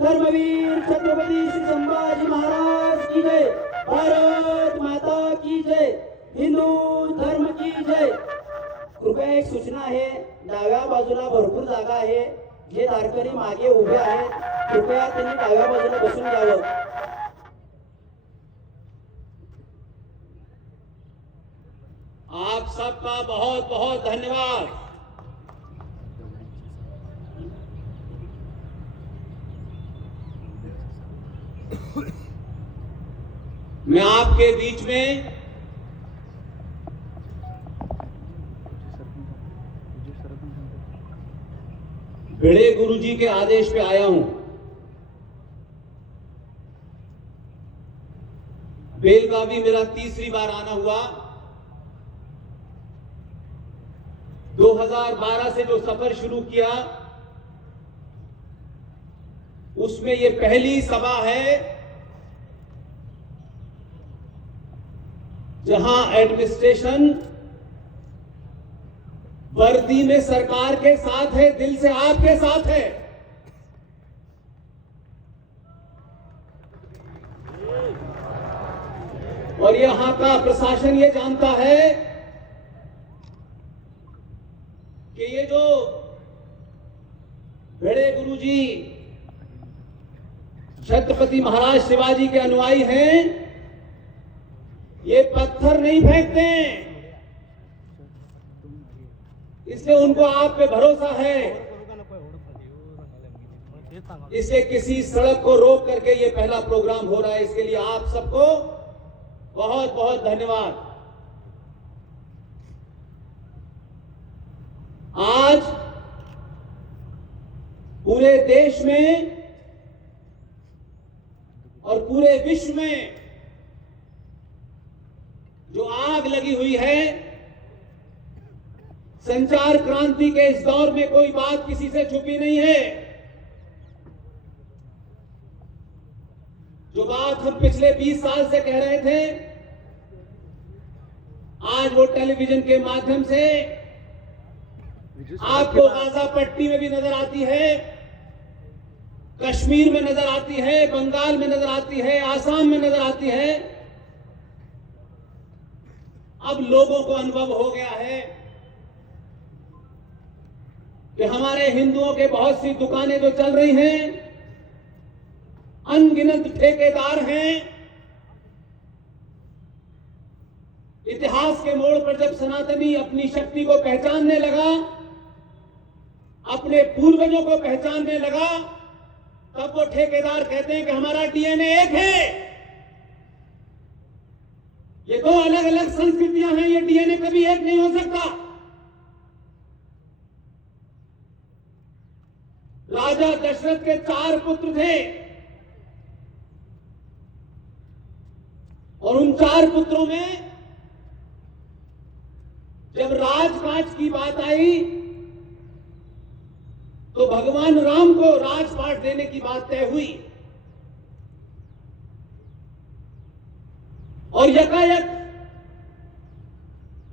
धर्मवीर छत्रपति श्री संभाजी महाराज की जय। भारत माता की जय। हिंदू धर्म की जय। कृपया एक सूचना आहे, डाव्या बाजूला भरपूर जागा आहे, जे वारकरी मागे उभे आहेत कृपया त्यांनी डाव्या बाजूला बसून घ्यावं। आप सबका बहुत बहुत धन्यवाद। मैं आपके बीच में भिड़े गुरुजी के आदेश पे आया हूं। बेलगावी मेरा तीसरी बार आना हुआ। 2012 से जो सफर शुरू किया उसमें ये पहली सभा है जहां एडमिनिस्ट्रेशन वर्दी में सरकार के साथ है, दिल से आपके साथ है। और यहां का प्रशासन ये जानता है कि ये जो भिड़े गुरुजी छत्रपति महाराज शिवाजी के अनुयायी हैं, ये पत्थर नहीं फेंकते, इसलिए उनको आप पे भरोसा है। इसलिए किसी सड़क को रोक करके ये पहला प्रोग्राम हो रहा है, इसके लिए आप सबको बहुत बहुत धन्यवाद। आज पूरे देश में और पूरे विश्व में जो आग लगी हुई है, संचार क्रांति के इस दौर में कोई बात किसी से छुपी नहीं है। जो बात हम पिछले 20 साल से कह रहे थे, आज वो टेलीविजन के माध्यम से आपको गाजा पट्टी में भी नजर आती है, कश्मीर में नजर आती है, बंगाल में नजर आती है, आसाम में नजर आती है। अब लोगों को अनुभव हो गया है कि हमारे हिंदुओं के बहुत सी दुकानें जो चल रही हैं, अनगिनत ठेकेदार हैं। इतिहास के मोड़ पर जब सनातनी अपनी शक्ति को पहचानने लगा, अपने पूर्वजों को पहचानने लगा, तब वो ठेकेदार कहते हैं कि हमारा डीएनए एक है। ये दो अलग अलग संस्कृतियां हैं, ये डीएनए कभी एक नहीं हो सकता। राजा दशरथ के 4 पुत्र थे और उन 4 पुत्रों में जब राजकाज की बात आई तो भगवान राम को राजपाट देने की बात तय हुई और यकायक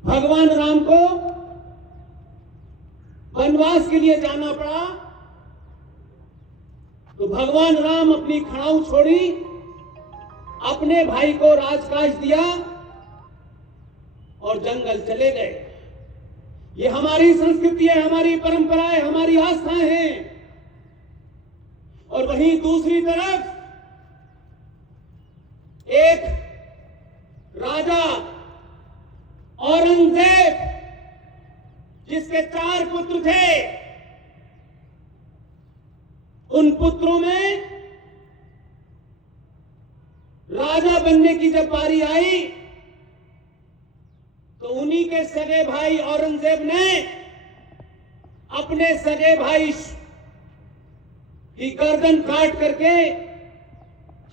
भगवान राम को वनवास के लिए जाना पड़ा। तो भगवान राम अपनी खड़ाऊ छोड़ी, अपने भाई को राजकाज दिया और जंगल चले गए। ये हमारी संस्कृति है, हमारी परंपराएं, हमारी आस्थाएं हैं। और वहीं दूसरी तरफ एक राजा औरंगजेब, जिसके 4 पुत्र थे, उन पुत्रों में राजा बनने की जब बारी आई तो उन्हीं के सगे भाई औरंगजेब ने अपने सगे भाई की गर्दन काट करके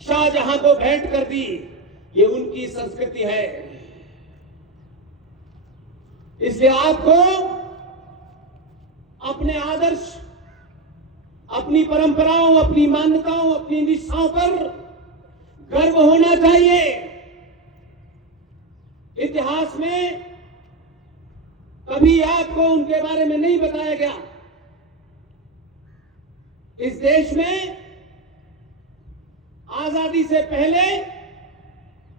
शाहजहां को भेंट कर दी। ये उनकी संस्कृति है। इसलिए आपको अपने आदर्श, अपनी परंपराओं, अपनी मान्यताओं, अपनी निष्ठाओं पर गर्व होना चाहिए। इतिहास में कभी आपको उनके बारे में नहीं बताया गया। इस देश में आजादी से पहले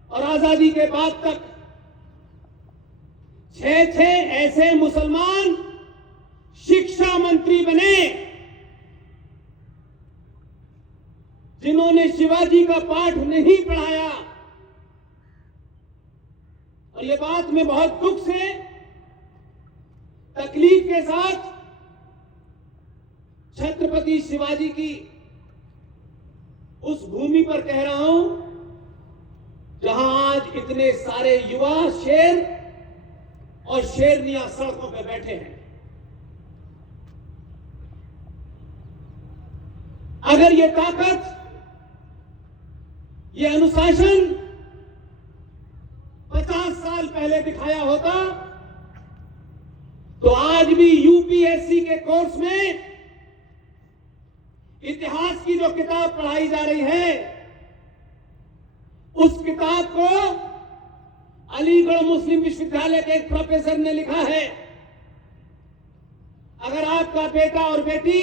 और आजादी के बाद तक 6 ऐसे मुसलमान शिक्षा मंत्री बने जिन्होंने शिवाजी का पाठ नहीं पढ़ाया। और ये बात मैं बहुत दुख से, तकलीफ के साथ छत्रपति शिवाजी की उस भूमि पर कह रहा हूं जहां आज इतने सारे युवा शेर और शेरनियां सड़कों पर बैठे हैं। अगर ये ताकत, ये अनुशासन 50 साल पहले दिखाया होता तो आज भी यूपीएससी के कोर्स में इतिहास की जो किताब पढ़ाई जा रही है, उस किताब को अलीगढ़ मुस्लिम विश्वविद्यालय के एक प्रोफेसर ने लिखा है। अगर आपका बेटा और बेटी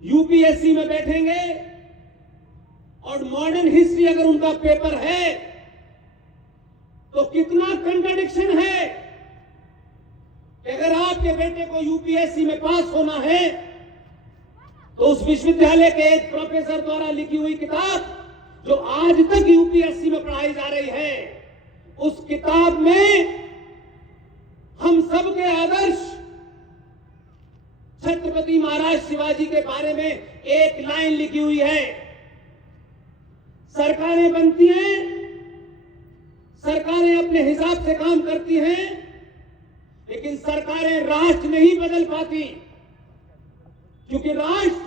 यूपीएससी में बैठेंगे और मॉडर्न हिस्ट्री अगर उनका पेपर है तो कितना कंट्राडिक्शन है कि अगर आपके बेटे को यूपीएससी में पास होना है तो उस विश्वविद्यालय के एक प्रोफेसर द्वारा लिखी हुई किताब जो आज तक यूपीएससी में पढ़ाई जा रही है, उस किताब में हम सबके आदर्श छत्रपति महाराज शिवाजी के बारे में एक लाइन लिखी हुई है। सरकारें बनती हैं, सरकारें अपने हिसाब से काम करती हैं, लेकिन सरकारें राष्ट्र नहीं बदल पाती, क्योंकि राष्ट्र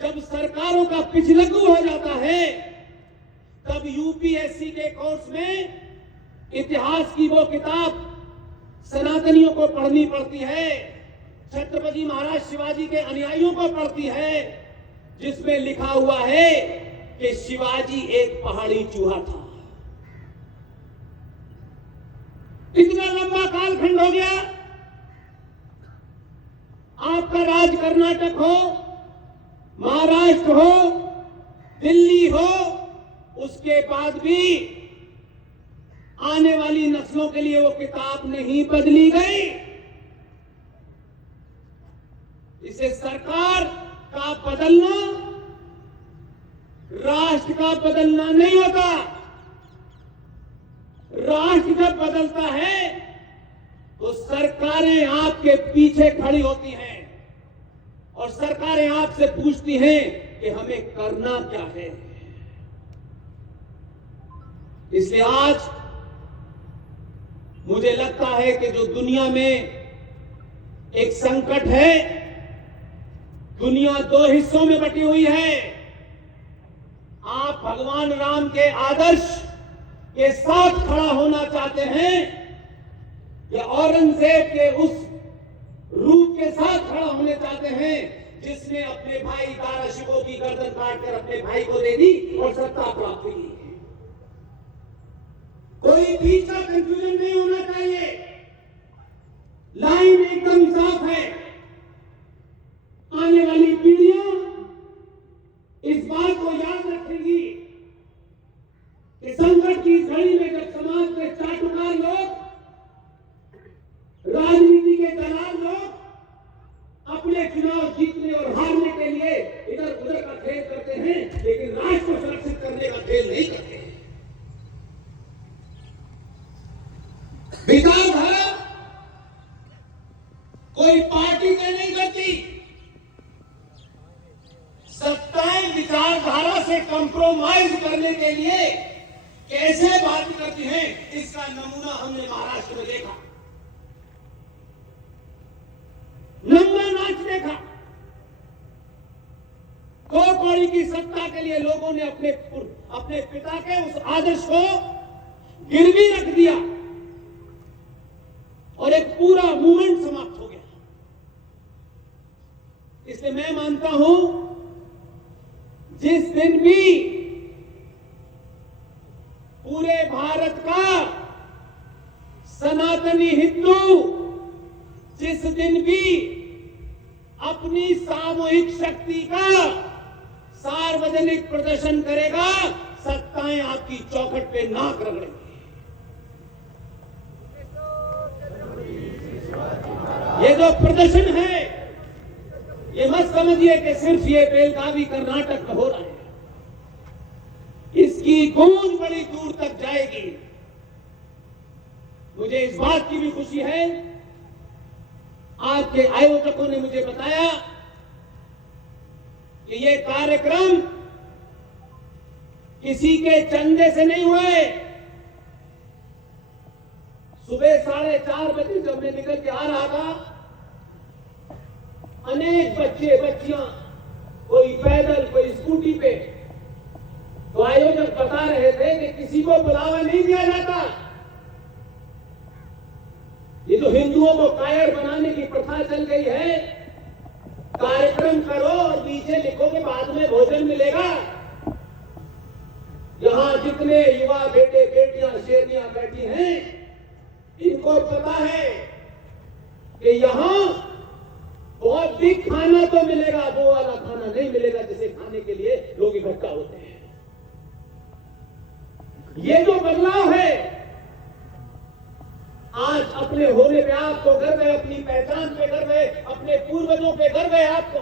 जब सरकारों का पिछलग्गू हो जाता है तब यूपीएससी के कोर्स में इतिहास की वो किताब सनातनियों को पढ़नी पड़ती है, छत्रपति महाराज शिवाजी के अनुयायियों को पढ़ती है, जिसमें लिखा हुआ है कि शिवाजी एक पहाड़ी चूहा था। इतना लंबा कालखंड हो गया, आपका राज कर्नाटक हो, महाराष्ट्र हो, दिल्ली हो, उसके बाद भी आने वाली नस्लों के लिए वो किताब नहीं बदली गई। इसे सरकार का बदलना राष्ट्र का बदलना नहीं होता। राष्ट्र जब बदलता है तो सरकारें आपके पीछे खड़ी होती हैं और सरकारें आपसे पूछती हैं कि हमें करना क्या है। इसलिए आज मुझे लगता है कि जो दुनिया में एक संकट है, दुनिया 2 हिस्सों में बटी हुई है। आप भगवान राम के आदर्श के साथ खड़ा होना चाहते हैं या औरंगजेब के उस रूप के साथ खड़ा होने चाहते हैं जिसने अपने भाई दारा शिवो की गर्दन काटकर अपने भाई को दे दी और सत्ता प्राप्त की। कोई बीच का कंफ्यूजन नहीं होना चाहिए, लाइन एकदम साफ है। आने वाली पीढ़ियां इस बात को याद रखेंगी कि संकट की इस घड़ी में जब समाज के चाटुकार लोग, राजनीति के दलाल लोग अपने चुनाव जीतने और हारने के लिए इधर उधर का खेल करते हैं, लेकिन राष्ट्र को सुरक्षित करने का खेल नहीं करते। विचारधारा कोई पार्टी तय नहीं करती, सत्ताएं विचारधारा से कंप्रोमाइज करने के लिए कैसे बात करती हैं, इसका नमूना हमने महाराष्ट्र में देखा। नंबर नाच देखा। 2 कौड़ी की सत्ता के लिए लोगों ने अपने पिता के उस आदर्श को गिरवी रख दिया और एक पूरा मूवमेंट समाप्त हो गया। इसलिए मैं मानता हूं जिस दिन भी पूरे भारत का सनातनी हिंदू जिस दिन भी अपनी सामूहिक शक्ति का सार्वजनिक प्रदर्शन करेगा, सत्ताएं आपकी चौखट पे नाक रगड़ेंगी। ये जो प्रदर्शन है, ये मत समझिए कि सिर्फ ये बेलगावी कर्नाटक में हो रहा है। इसकी गूंज बड़ी दूर तक जाएगी। मुझे इस बात की भी खुशी है, आज के आयोजकों ने मुझे बताया कि ये कार्यक्रम किसी के चंदे से नहीं हुए। सुबह 4:30 बजे जब मैं निकल के आ रहा था, अनेक बच्चे बच्चियां, कोई पैदल कोई स्कूटी पे, तो आयोजक बता रहे थे कि किसी को बुलावा नहीं दिया जाता। ये जो हिंदुओं को कायर बनाने की प्रथा चल गई है, कार्यक्रम करो और नीचे लिखो कि बाद में भोजन मिलेगा। यहां जितने युवा बेटे बेटियां शेरनियां बैठी हैं, इनको पता है कि यहां बहुत बिग खाना तो मिलेगा, वो वाला खाना नहीं मिलेगा जिसे खाने के लिए लोग इकट्ठा होते हैं। ये जो बदलाव है, आज अपने होने पे आपको गर्व है, अपनी पहचान पे गर्व है, अपने पूर्वजों पे गर्व है आपको।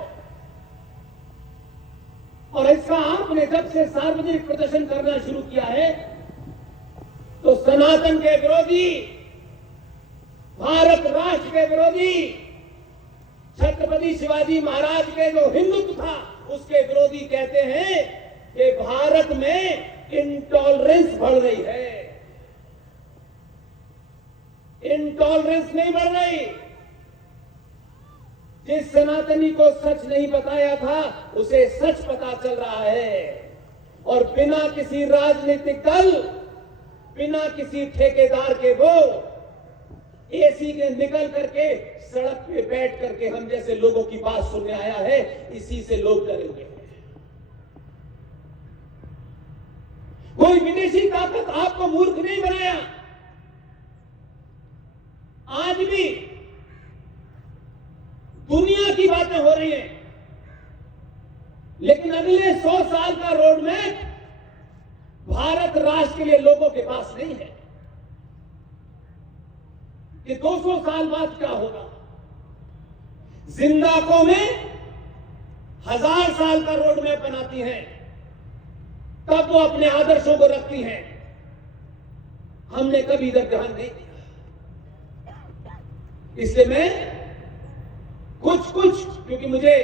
और इसका आपने जब से सार्वजनिक प्रदर्शन करना शुरू किया है, तो सनातन के विरोधी, भारत राष्ट्र के विरोधी, छत्रपति शिवाजी महाराज के जो हिंदुत्व था उसके विरोधी कहते हैं कि भारत में इंटॉलरेंस बढ़ रही है। इंटॉलरेंस नहीं बढ़ रही। जिस सनातनी को सच नहीं बताया था, उसे सच पता चल रहा है। और बिना किसी राजनीतिक दल, बिना किसी ठेकेदार के वो एसी के निकल करके सड़क पे बैठ करके हम जैसे लोगों की बात सुनने आया है, इसी से लोग डरेंगे। कोई विदेशी ताकत आपको मूर्ख नहीं बनाया। आज भी दुनिया की बातें हो रही हैं, लेकिन अगले 100 साल का रोड मैप भारत राष्ट्र के लिए लोगों के पास नहीं है कि 200 साल बाद क्या होगा। जिंदा कौमें 1000 साल का रोड मैप बनाती हैं, तब वो अपने आदर्शों को रखती हैं। हमने कभी इधर ध्यान नहीं दिया। इसलिए मैं कुछ क्योंकि मुझे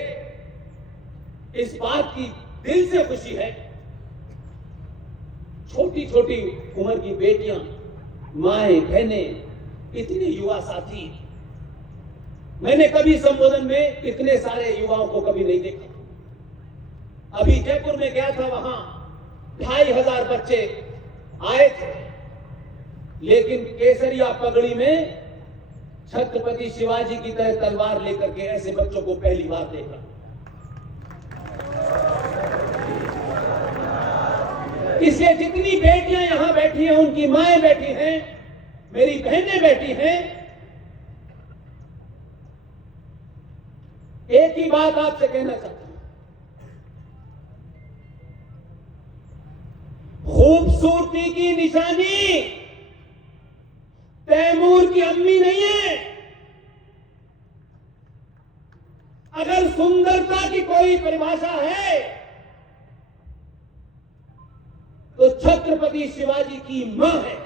इस बात की दिल से खुशी है, छोटी छोटी उम्र की बेटियां, माएं, बहनें, इतने युवा साथी, मैंने कभी संबोधन में इतने सारे युवाओं को कभी नहीं देखा। अभी जयपुर में गया था, वहां 2500 बच्चे आए थे, लेकिन केसरिया पगड़ी में छत्रपति शिवाजी की तरह तलवार लेकर के ऐसे बच्चों को पहली बार देखा। इसलिए जितनी बेटियां यहां बैठी हैं, उनकी माएं बैठी हैं, मेरी बहनें बैठी हैं, एक ही बात आपसे कहना चाहता हूं, खूबसूरती की निशानी तैमूर की अम्मी नहीं है। अगर सुंदरता की कोई परिभाषा है तो छत्रपति शिवाजी की मां है।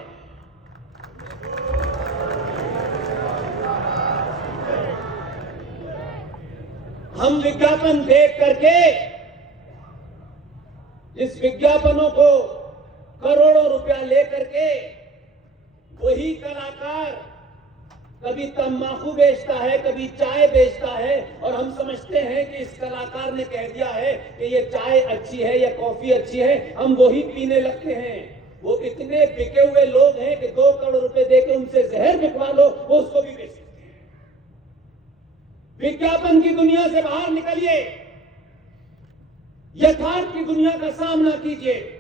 हम विज्ञापन देख करके, जिस विज्ञापनों को करोड़ों रुपया लेकर के वही कलाकार कभी तंबाकू बेचता है, कभी चाय बेचता है, और हम समझते हैं कि इस कलाकार ने कह दिया है कि ये चाय अच्छी है या कॉफी अच्छी है, हम वही पीने लगते हैं। वो इतने बिके हुए लोग हैं कि 2 करोड़ रुपए देकर उनसे जहर बिकवा लो, वो उसको भी बेच सकते हैं। विज्ञापन की दुनिया से बाहर निकलिए, यथार्थ की दुनिया का सामना कीजिए।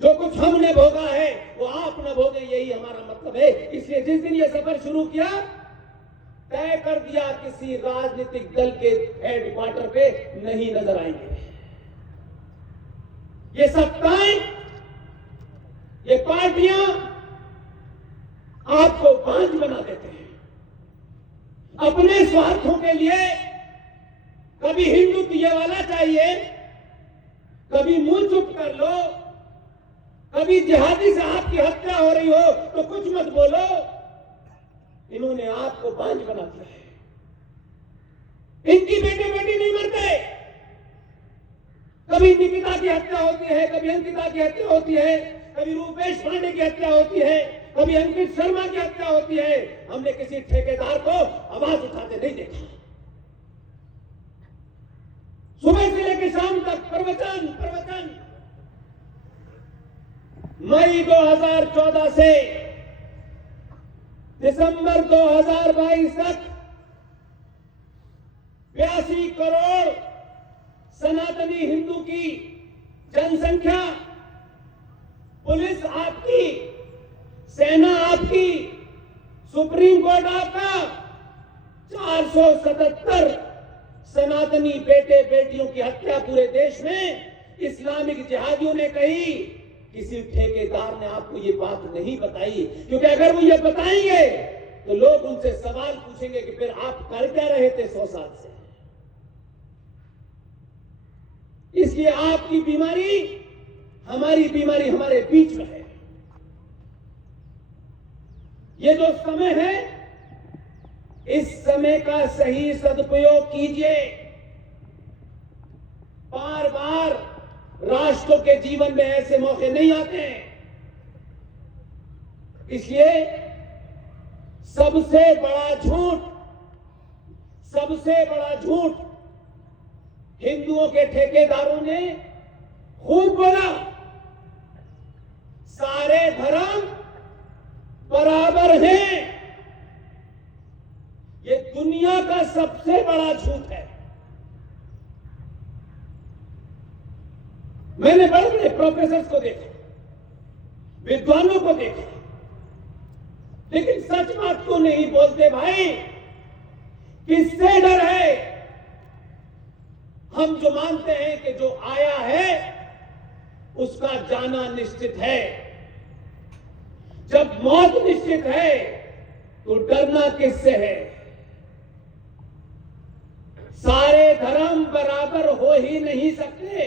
जो कुछ हमने भोगा है वो आप न भोगे, यही हमारा मतलब है। इसलिए जिस दिन ये सफर शुरू किया, तय कर दिया किसी राजनीतिक दल के हेडक्वार्टर पे नहीं नजर आएंगे। ये सत्ताएं, ये पार्टियां आपको बांझ बना देते हैं अपने स्वार्थों के लिए। कभी हिंदुत्व ये वाला चाहिए, कभी मुंह चुप कर लो, कभी जिहादी से आपकी हत्या हो रही हो तो कुछ मत बोलो। इन्होंने आपको बांझ बना दिया है। इनकी बेटे बेटी नहीं मरते। कभी निकिता की हत्या होती है, कभी अंकिता की हत्या होती है, कभी रूपेश पांडे की हत्या होती है, कभी अंकित शर्मा की हत्या होती है। हमने किसी ठेकेदार को आवाज उठाते नहीं देखा। सुबह से लेकर शाम तक प्रवचन प्रवचन। मई 2014 से दिसंबर 2022 तक 82 करोड़ सनातनी हिंदू की जनसंख्या, पुलिस आपकी, सेना आपकी, सुप्रीम कोर्ट आपका, 477 सनातनी बेटे बेटियों की हत्या पूरे देश में इस्लामिक जिहादियों ने कही। किसी ठेकेदार ने आपको ये बात नहीं बताई, क्योंकि अगर वो ये बताएंगे तो लोग उनसे सवाल पूछेंगे कि फिर आप कर क्या रहे थे 100 साल से। इसलिए आपकी बीमारी, हमारी बीमारी हमारे बीच में है। ये जो समय है, इस समय का सही सदुपयोग कीजिए। बार बार राष्ट्रों के जीवन में ऐसे मौके नहीं आते हैं। इसलिए सबसे बड़ा झूठ हिंदुओं के ठेकेदारों ने खूब बोला। सारे धर्म बराबर हैं। ये दुनिया का सबसे बड़ा झूठ है। मैंने बड़े बड़े प्रोफेसर को देखा, विद्वानों को देखा, लेकिन सच बात तो नहीं बोलते भाई। किससे डर है? हम जो मानते हैं कि जो आया है उसका जाना निश्चित है। जब मौत निश्चित है तो डरना किससे है? सारे धर्म बराबर हो ही नहीं सकते,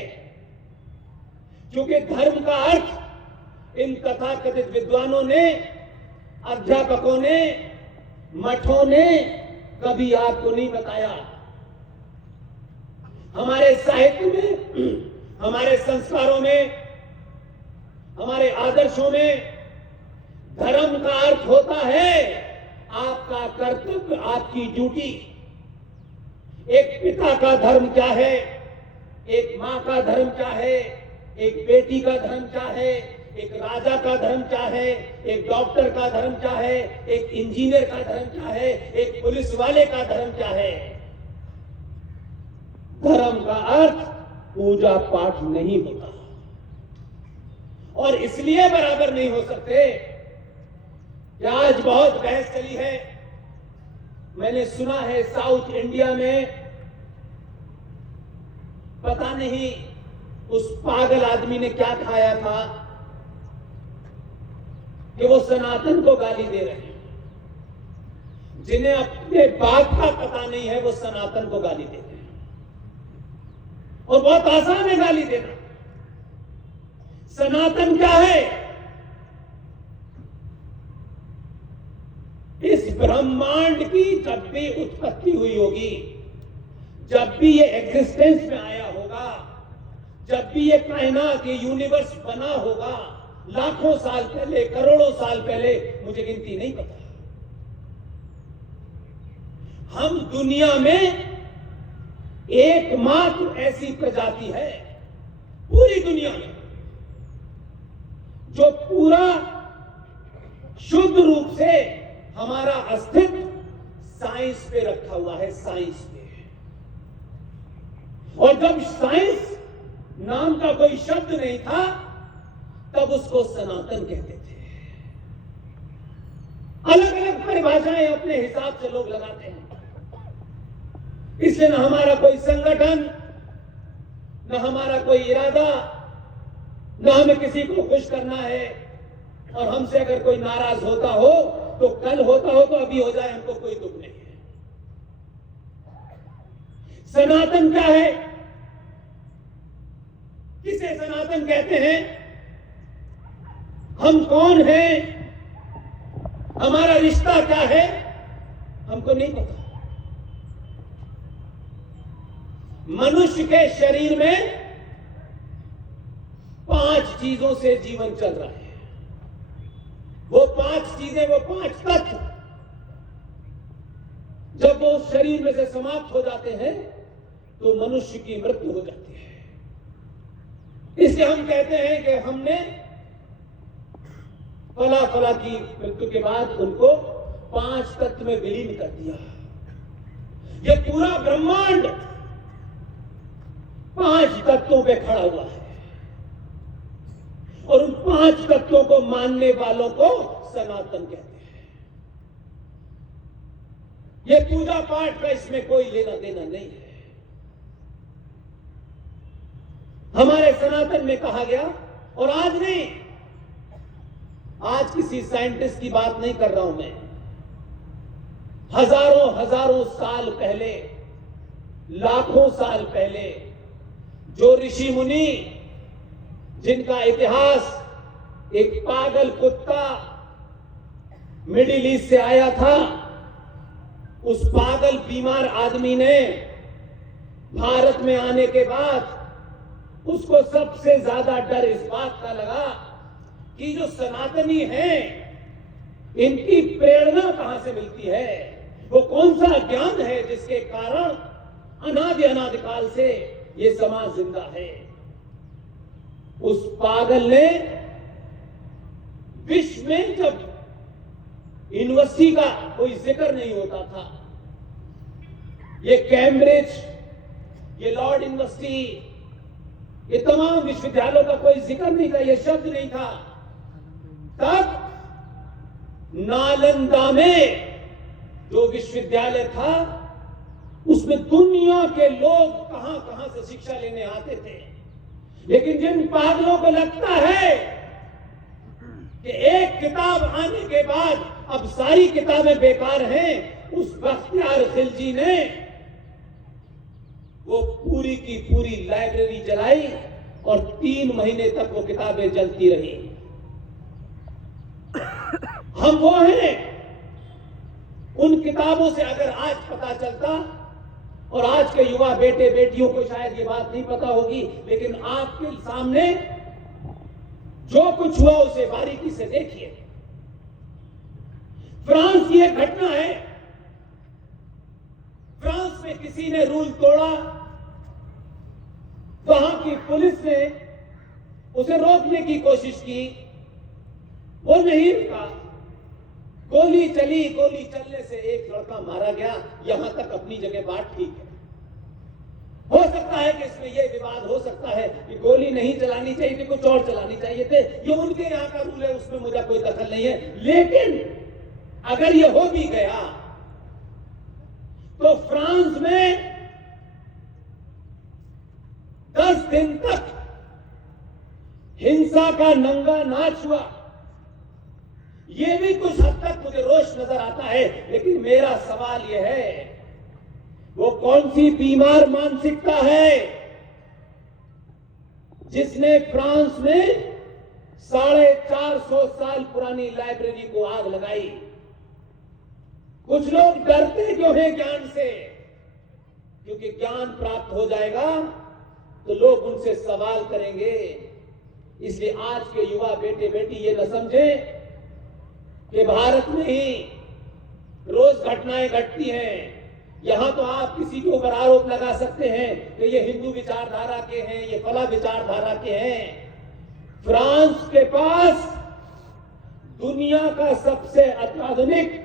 क्योंकि धर्म का अर्थ इन तथाकथित विद्वानों ने, अध्यापकों ने, मठों ने कभी आपको नहीं बताया। हमारे साहित्य में, हमारे संस्कारों में, हमारे आदर्शों में धर्म का अर्थ होता है आपका कर्तव्य, आपकी ड्यूटी। एक पिता का धर्म क्या है, एक मां का धर्म क्या है, एक बेटी का धर्म क्या है, एक राजा का धर्म क्या है, एक डॉक्टर का धर्म क्या है, एक इंजीनियर का धर्म क्या है, एक पुलिस वाले का धर्म क्या है। धर्म का अर्थ पूजा पाठ नहीं होता, और इसलिए बराबर नहीं हो सकते कि आज बहुत बहस चली है। मैंने सुना है साउथ इंडिया में पता नहीं उस पागल आदमी ने क्या खाया था कि वो सनातन को गाली दे रहे हैं। जिन्हें अपने बाप का पता नहीं है वो सनातन को गाली देते हैं, और बहुत आसान है गाली देना। सनातन क्या है? इस ब्रह्मांड की जब भी उत्पत्ति हुई होगी, जब भी ये एग्जिस्टेंस में आया होगा, जब भी ये कायनात, ये यूनिवर्स बना होगा, लाखों साल पहले, करोड़ों साल पहले, मुझे गिनती नहीं पता, हम दुनिया में एकमात्र ऐसी प्रजाति है पूरी दुनिया में जो पूरा शुद्ध रूप से हमारा अस्तित्व साइंस पे रखा हुआ है, साइंस पे। और जब साइंस नाम का कोई शब्द नहीं था तब उसको सनातन कहते थे। अलग अलग परिभाषाएं अपने हिसाब से लोग लगाते हैं। इसलिए न हमारा कोई संगठन, न हमारा कोई इरादा, ना हमें किसी को खुश करना है। और हमसे अगर कोई नाराज होता हो तो कल होता हो तो अभी हो जाए, हमको कोई दुख नहीं है। सनातन क्या है? किसे सनातन कहते हैं? हम कौन हैं? हमारा रिश्ता क्या है? हमको नहीं पता। मनुष्य के शरीर में 5 चीजों से जीवन चल रहा है। वो 5 चीजें, वो 5 तत्व जब वो शरीर में से समाप्त हो जाते हैं तो मनुष्य की मृत्यु हो जाती है। इसलिए हम कहते हैं कि हमने फला फला की मृत्यु के बाद उनको 5 तत्व में विलीन कर दिया। ये पूरा ब्रह्मांड 5 तत्वों पे खड़ा हुआ है और उन 5 तत्वों को मानने वालों को सनातन कहते हैं। ये पूजा पाठ का इसमें कोई लेना देना नहीं है। हमारे सनातन में कहा गया, और आज नहीं, आज किसी साइंटिस्ट की बात नहीं कर रहा हूं मैं, हजारों हजारों साल पहले, लाखों साल पहले जो ऋषि मुनि, जिनका इतिहास एक पागल कुत्ता मिडिल ईस्ट से आया था, उस पागल बीमार आदमी ने भारत में आने के बाद उसको सबसे ज्यादा डर इस बात का लगा कि जो सनातनी हैं, इनकी प्रेरणा कहां से मिलती है? वो कौन सा ज्ञान है जिसके कारण अनादि अनादिकाल से ये समाज जिंदा है? उस पागल ने विश्व में जब यूनिवर्सिटी का कोई जिक्र नहीं होता था, ये कैम्ब्रिज, ये लॉर्ड यूनिवर्सिटी, ये तमाम विश्वविद्यालयों का कोई जिक्र नहीं था, ये शब्द नहीं था, तब नालंदा में जो विश्वविद्यालय था उसमें दुनिया के लोग कहां कहां से शिक्षा लेने आते थे। लेकिन जिन पागलों को लगता है कि एक किताब आने के बाद अब सारी किताबें बेकार हैं, उस बख्तियार खिलजी ने वो पूरी की पूरी लाइब्रेरी जलाई और 3 महीने तक वो किताबें जलती रही। हम वो हैं, उन किताबों से अगर आज पता चलता, और आज के युवा बेटे बेटियों को शायद ये बात नहीं पता होगी, लेकिन आपके सामने जो कुछ हुआ उसे बारीकी से देखिए। फ्रांस की एक घटना है। फ्रांस में किसी ने रूल तोड़ा, वहां की पुलिस ने उसे रोकने की कोशिश की, वो नहीं रुका, गोली चली, गोली चलने से एक लड़का मारा गया। यहां तक अपनी जगह बात ठीक है। हो सकता है कि इसमें यह विवाद हो सकता है कि गोली नहीं चलानी चाहिए थी, कुछ और चलानी चाहिए थे, ये उनके यहां का रूल है, उसमें मुझे कोई दखल नहीं है। लेकिन अगर ये हो भी गया तो फ्रांस में 10 दिन तक हिंसा का नंगा नाच हुआ। यह भी कुछ हद तक मुझे रोष नजर आता है, लेकिन मेरा सवाल यह है, वो कौन सी बीमार मानसिकता है जिसने फ्रांस में 450 साल पुरानी लाइब्रेरी को आग लगाई? कुछ लोग डरते क्यों हैं ज्ञान से? क्योंकि ज्ञान प्राप्त हो जाएगा तो लोग उनसे सवाल करेंगे। इसलिए आज के युवा बेटे बेटी ये न समझे कि भारत में ही रोज घटनाएं घटती हैं। यहां तो आप किसी के ऊपर आरोप लगा सकते हैं कि ये हिंदू विचारधारा के हैं, ये फला विचारधारा के हैं। फ्रांस के पास दुनिया का सबसे अत्याधुनिक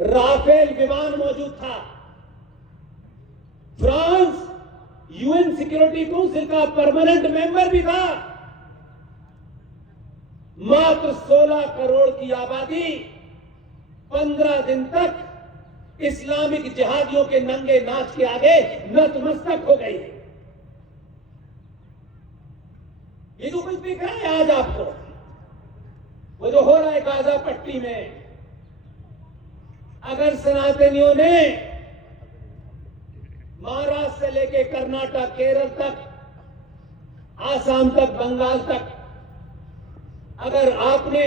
राफेल विमान मौजूद था। फ्रांस यूएन सिक्योरिटी काउंसिल का परमानेंट मेंबर भी था। मात्र 16 करोड़ की आबादी 15 दिन तक इस्लामिक जिहादियों के नंगे नाच के आगे नतमस्तक हो गई। ये जो कुछ दिख रहा है आज आपको, वो जो हो रहा है गाजा पट्टी में, अगर सनातनियों ने महाराष्ट्र से लेके कर्नाटक, केरल तक, आसाम तक, बंगाल तक, अगर आपने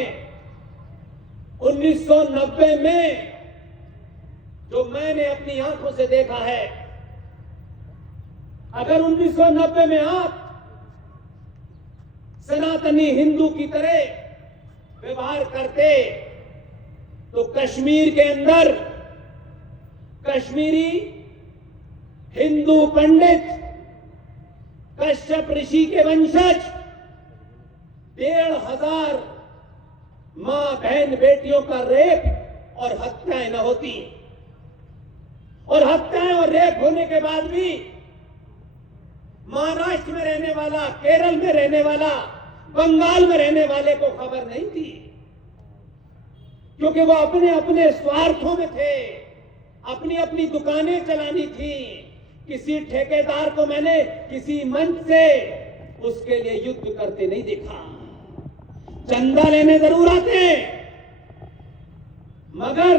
1990 में जो मैंने अपनी आंखों से देखा है, अगर 1990 में आप सनातनी हिंदू की तरह व्यवहार करते तो कश्मीर के अंदर कश्मीरी हिंदू पंडित, कश्यप ऋषि के वंशज 1,500 मां बहन बेटियों का रेप और हत्याएं न होती। और हत्याएं और रेप होने के बाद भी महाराष्ट्र में रहने वाला, केरल में रहने वाला, बंगाल में रहने वाले को खबर नहीं थी, क्योंकि वो अपने अपने स्वार्थों में थे, अपनी अपनी दुकानें चलानी थी। किसी ठेकेदार को मैंने किसी मंच से उसके लिए युद्ध करते नहीं देखा। चंदा लेने जरूर आते, मगर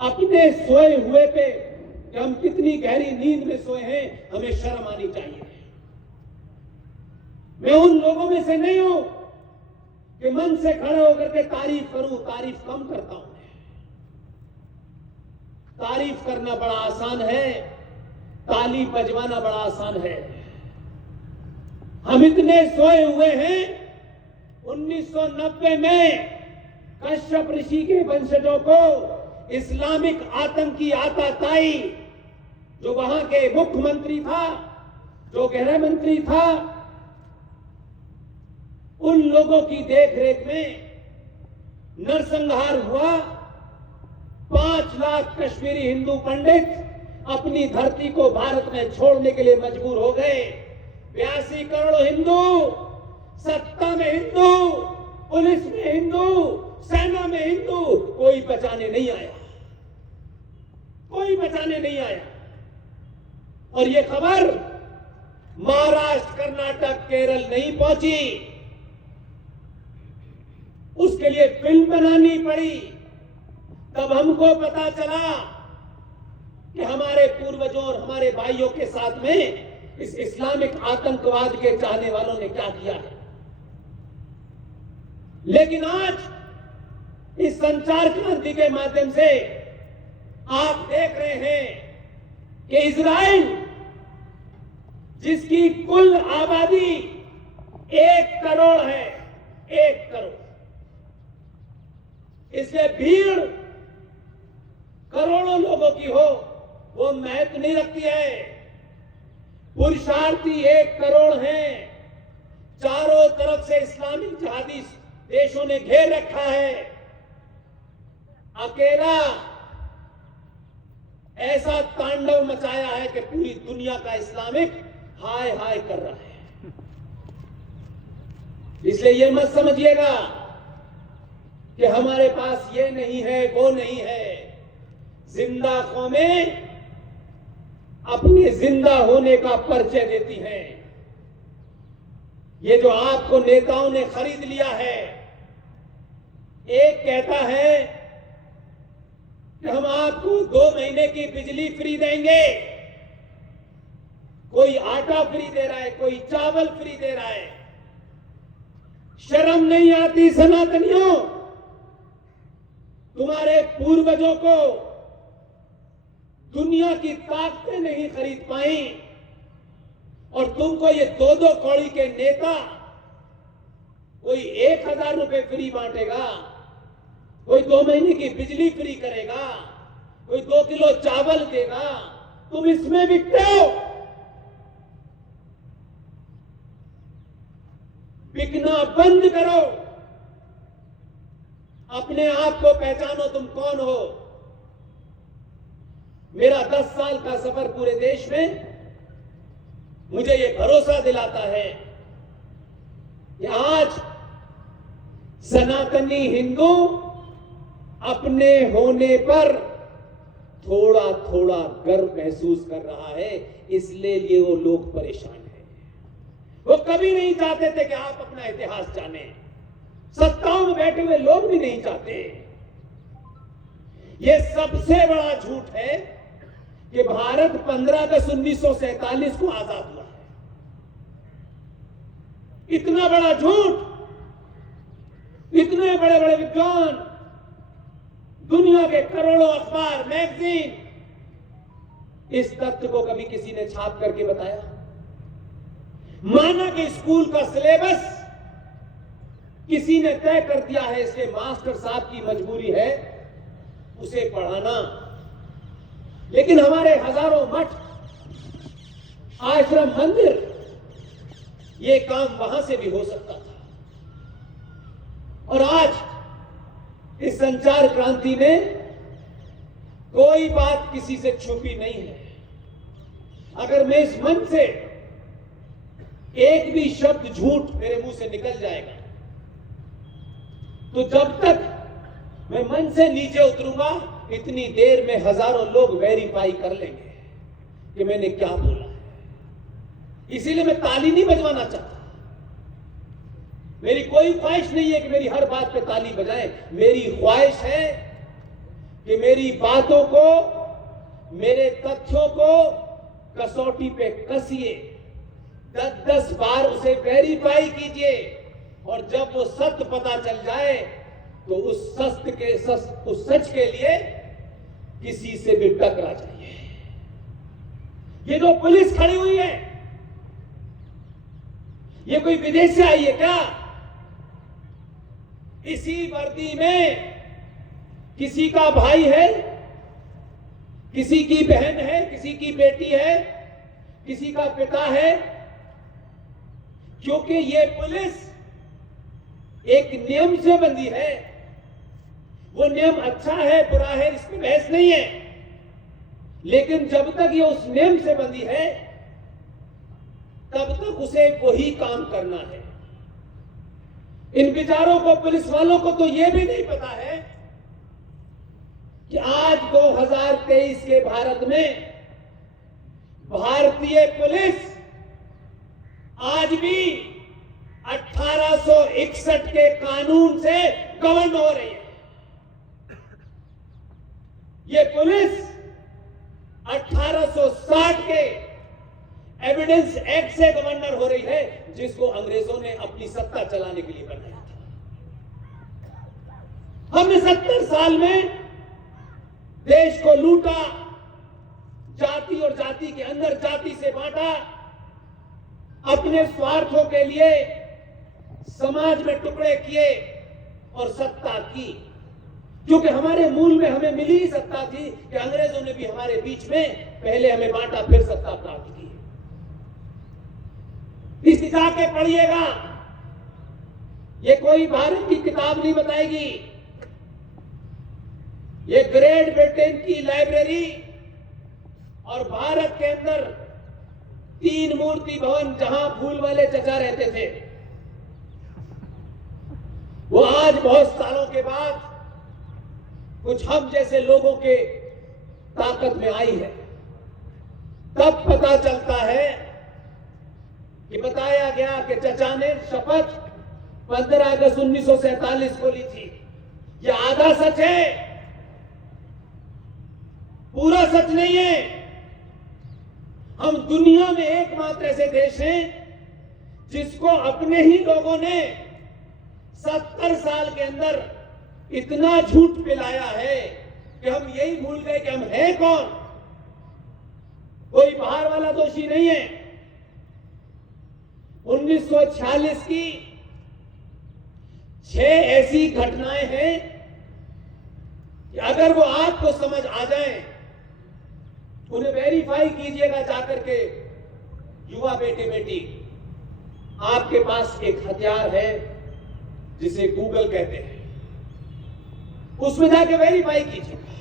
अपने सोए हुए पे कि हम कितनी गहरी नींद में सोए हैं, हमें शर्म आनी चाहिए। मैं उन लोगों में से नहीं हूं कि मन से खड़े होकर के तारीफ करूं, तारीफ कम करता हूं। तारीफ करना बड़ा आसान है, ताली बजवाना बड़ा आसान है। हम इतने सोए हुए हैं, 1990 में कश्यप ऋषि के वंशजों को इस्लामिक आतंकी आताताई, जो वहां के मुख्यमंत्री था, जो गृह मंत्री था, उन लोगों की देखरेख में नरसंहार हुआ। 5 लाख कश्मीरी हिंदू पंडित अपनी धरती को भारत में छोड़ने के लिए मजबूर हो गए। 82 करोड़ हिंदू, सत्ता में हिंदू, पुलिस में हिंदू, सेना में हिंदू, कोई बचाने नहीं आया, कोई बचाने नहीं आया। और ये खबर महाराष्ट्र, कर्नाटक, केरल नहीं पहुंची। उसके लिए फिल्म बनानी पड़ी। तब हमको पता चला कि हमारे पूर्वजों और हमारे भाइयों के साथ में इस इस्लामिक आतंकवाद के चाहने वालों ने क्या किया है। लेकिन आज इस संचार क्रांति के माध्यम से आप देख रहे हैं कि इजराइल, जिसकी कुल आबादी 1 करोड़ है, 1 करोड़, इसलिए भीड़ करोड़ों लोगों की हो वो महत्व नहीं रखती है। पुरुषार्थी 1 करोड़ हैं, चारों तरफ से इस्लामिक जिहादी देशों ने घेर रखा है। अकेला ऐसा तांडव मचाया है कि पूरी दुनिया का इस्लामिक हाय हाय कर रहा है। इसलिए ये मत समझिएगा कि हमारे पास ये नहीं है, वो नहीं है। जिंदा कौमें अपने जिंदा होने का परिचय देती हैं। ये जो आपको नेताओं ने खरीद लिया है, एक कहता है कि हम आपको 2 महीने की बिजली फ्री देंगे, कोई आटा फ्री दे रहा है, कोई चावल फ्री दे रहा है। शर्म नहीं आती सनातनियों? तुम्हारे पूर्वजों को दुनिया की ताकतें नहीं खरीद पाई और तुमको ये 2-2 कौड़ी के नेता कोई 1,000 रुपए फ्री बांटेगा, कोई 2 महीने की बिजली फ्री करेगा, कोई 2 किलो चावल देगा, तुम इसमें बिकते हो। बिकना बंद करो, अपने आप को पहचानो, तुम कौन हो। मेरा 10 साल का सफर पूरे देश में मुझे ये भरोसा दिलाता है कि आज सनातनी हिंदू अपने होने पर थोड़ा थोड़ा गर्व महसूस कर रहा है, इसलिए वो लोग परेशान हैं। वो कभी नहीं चाहते थे कि आप अपना इतिहास जाने। सत्ताओं में बैठे हुए लोग भी नहीं चाहते। ये सबसे बड़ा झूठ है कि भारत 15/10/1947 को आजाद हुआ है। इतना बड़ा झूठ, इतने बड़े बड़े विद्वान, दुनिया के करोड़ों अखबार, मैगजीन, इस तथ्य को कभी किसी ने छाप करके बताया? माना कि स्कूल का सिलेबस किसी ने तय कर दिया है, इसलिए मास्टर साहब की मजबूरी है उसे पढ़ाना। लेकिन हमारे हजारों मठ, आश्रम, मंदिर, ये काम वहां से भी हो सकता था। और आज इस संचार क्रांति में कोई बात किसी से छुपी नहीं है। अगर मैं इस मंच से एक भी शब्द झूठ मेरे मुंह से निकल जाएगा, तो जब तक मैं मंच से नीचे उतरूंगा, इतनी देर में हजारों लोग वेरीफाई कर लेंगे कि मैंने क्या बोला है। इसीलिए मैं ताली नहीं बजवाना चाहता। मेरी कोई ख्वाहिश नहीं है कि मेरी हर बात पे ताली बजाएं। मेरी ख्वाहिश है कि मेरी बातों को, मेरे तथ्यों को कसौटी पे कसिए, 10-10 बार उसे वेरीफाई कीजिए, और जब वो सत्य पता चल जाए तो उस सच के लिए किसी से भी टकरा जाइए। ये जो पुलिस खड़ी हुई है, ये कोई विदेश से आई है क्या? इसी वर्दी में किसी का भाई है, किसी की बहन है, किसी की बेटी है, किसी का पिता है। क्योंकि ये पुलिस एक नियम से बंधी है। वो नियम अच्छा है, बुरा है, इसमें बहस नहीं है। लेकिन जब तक ये उस नियम से बंधी है, तब तक उसे वही काम करना है। इन विचारों को, पुलिस वालों को तो यह भी नहीं पता है कि आज 2023 के भारत में भारतीय पुलिस आज भी 1861 के कानून से गवर्न हो रही है। ये पुलिस 1860 के एविडेंस एक्ट से गवर्नर हो रही है, जिसको अंग्रेजों ने अपनी सत्ता चलाने के लिए बनाया था। हमने 70 साल में देश को लूटा, जाति और जाति के अंदर जाति से बांटा, अपने स्वार्थों के लिए समाज में टुकड़े किए और सत्ता की। क्योंकि हमारे मूल में हमें मिली ही सत्ता थी कि अंग्रेजों ने भी हमारे बीच में पहले हमें बांटा, फिर सत्ता प्राप्त की। इस जाके पढ़िएगा, ये कोई भारत की किताब नहीं बताएगी। ये ग्रेट ब्रिटेन की लाइब्रेरी और भारत के अंदर 3 मूर्ति भवन, जहां फूल वाले चचा रहते थे, वो आज बहुत सालों के बाद कुछ हम जैसे लोगों के ताकत में आई है। तब पता चलता है कि बताया गया कि चचा ने शपथ 15 अगस्त 1947 को ली थी। यह आधा सच है, पूरा सच नहीं है। हम दुनिया में एकमात्र ऐसे देश हैं जिसको अपने ही लोगों ने 70 साल के अंदर इतना झूठ पिलाया है कि हम यही भूल गए कि हम हैं कौन। कोई बाहर वाला दोषी नहीं है। 1946 की 6 ऐसी घटनाएं हैं कि अगर वो आपको समझ आ जाए, उन्हें वेरीफाई कीजिएगा जाकर के। युवा बेटे बेटी, आपके पास एक हथियार है जिसे गूगल कहते हैं, उसमें जाके वेरीफाई कीजिएगा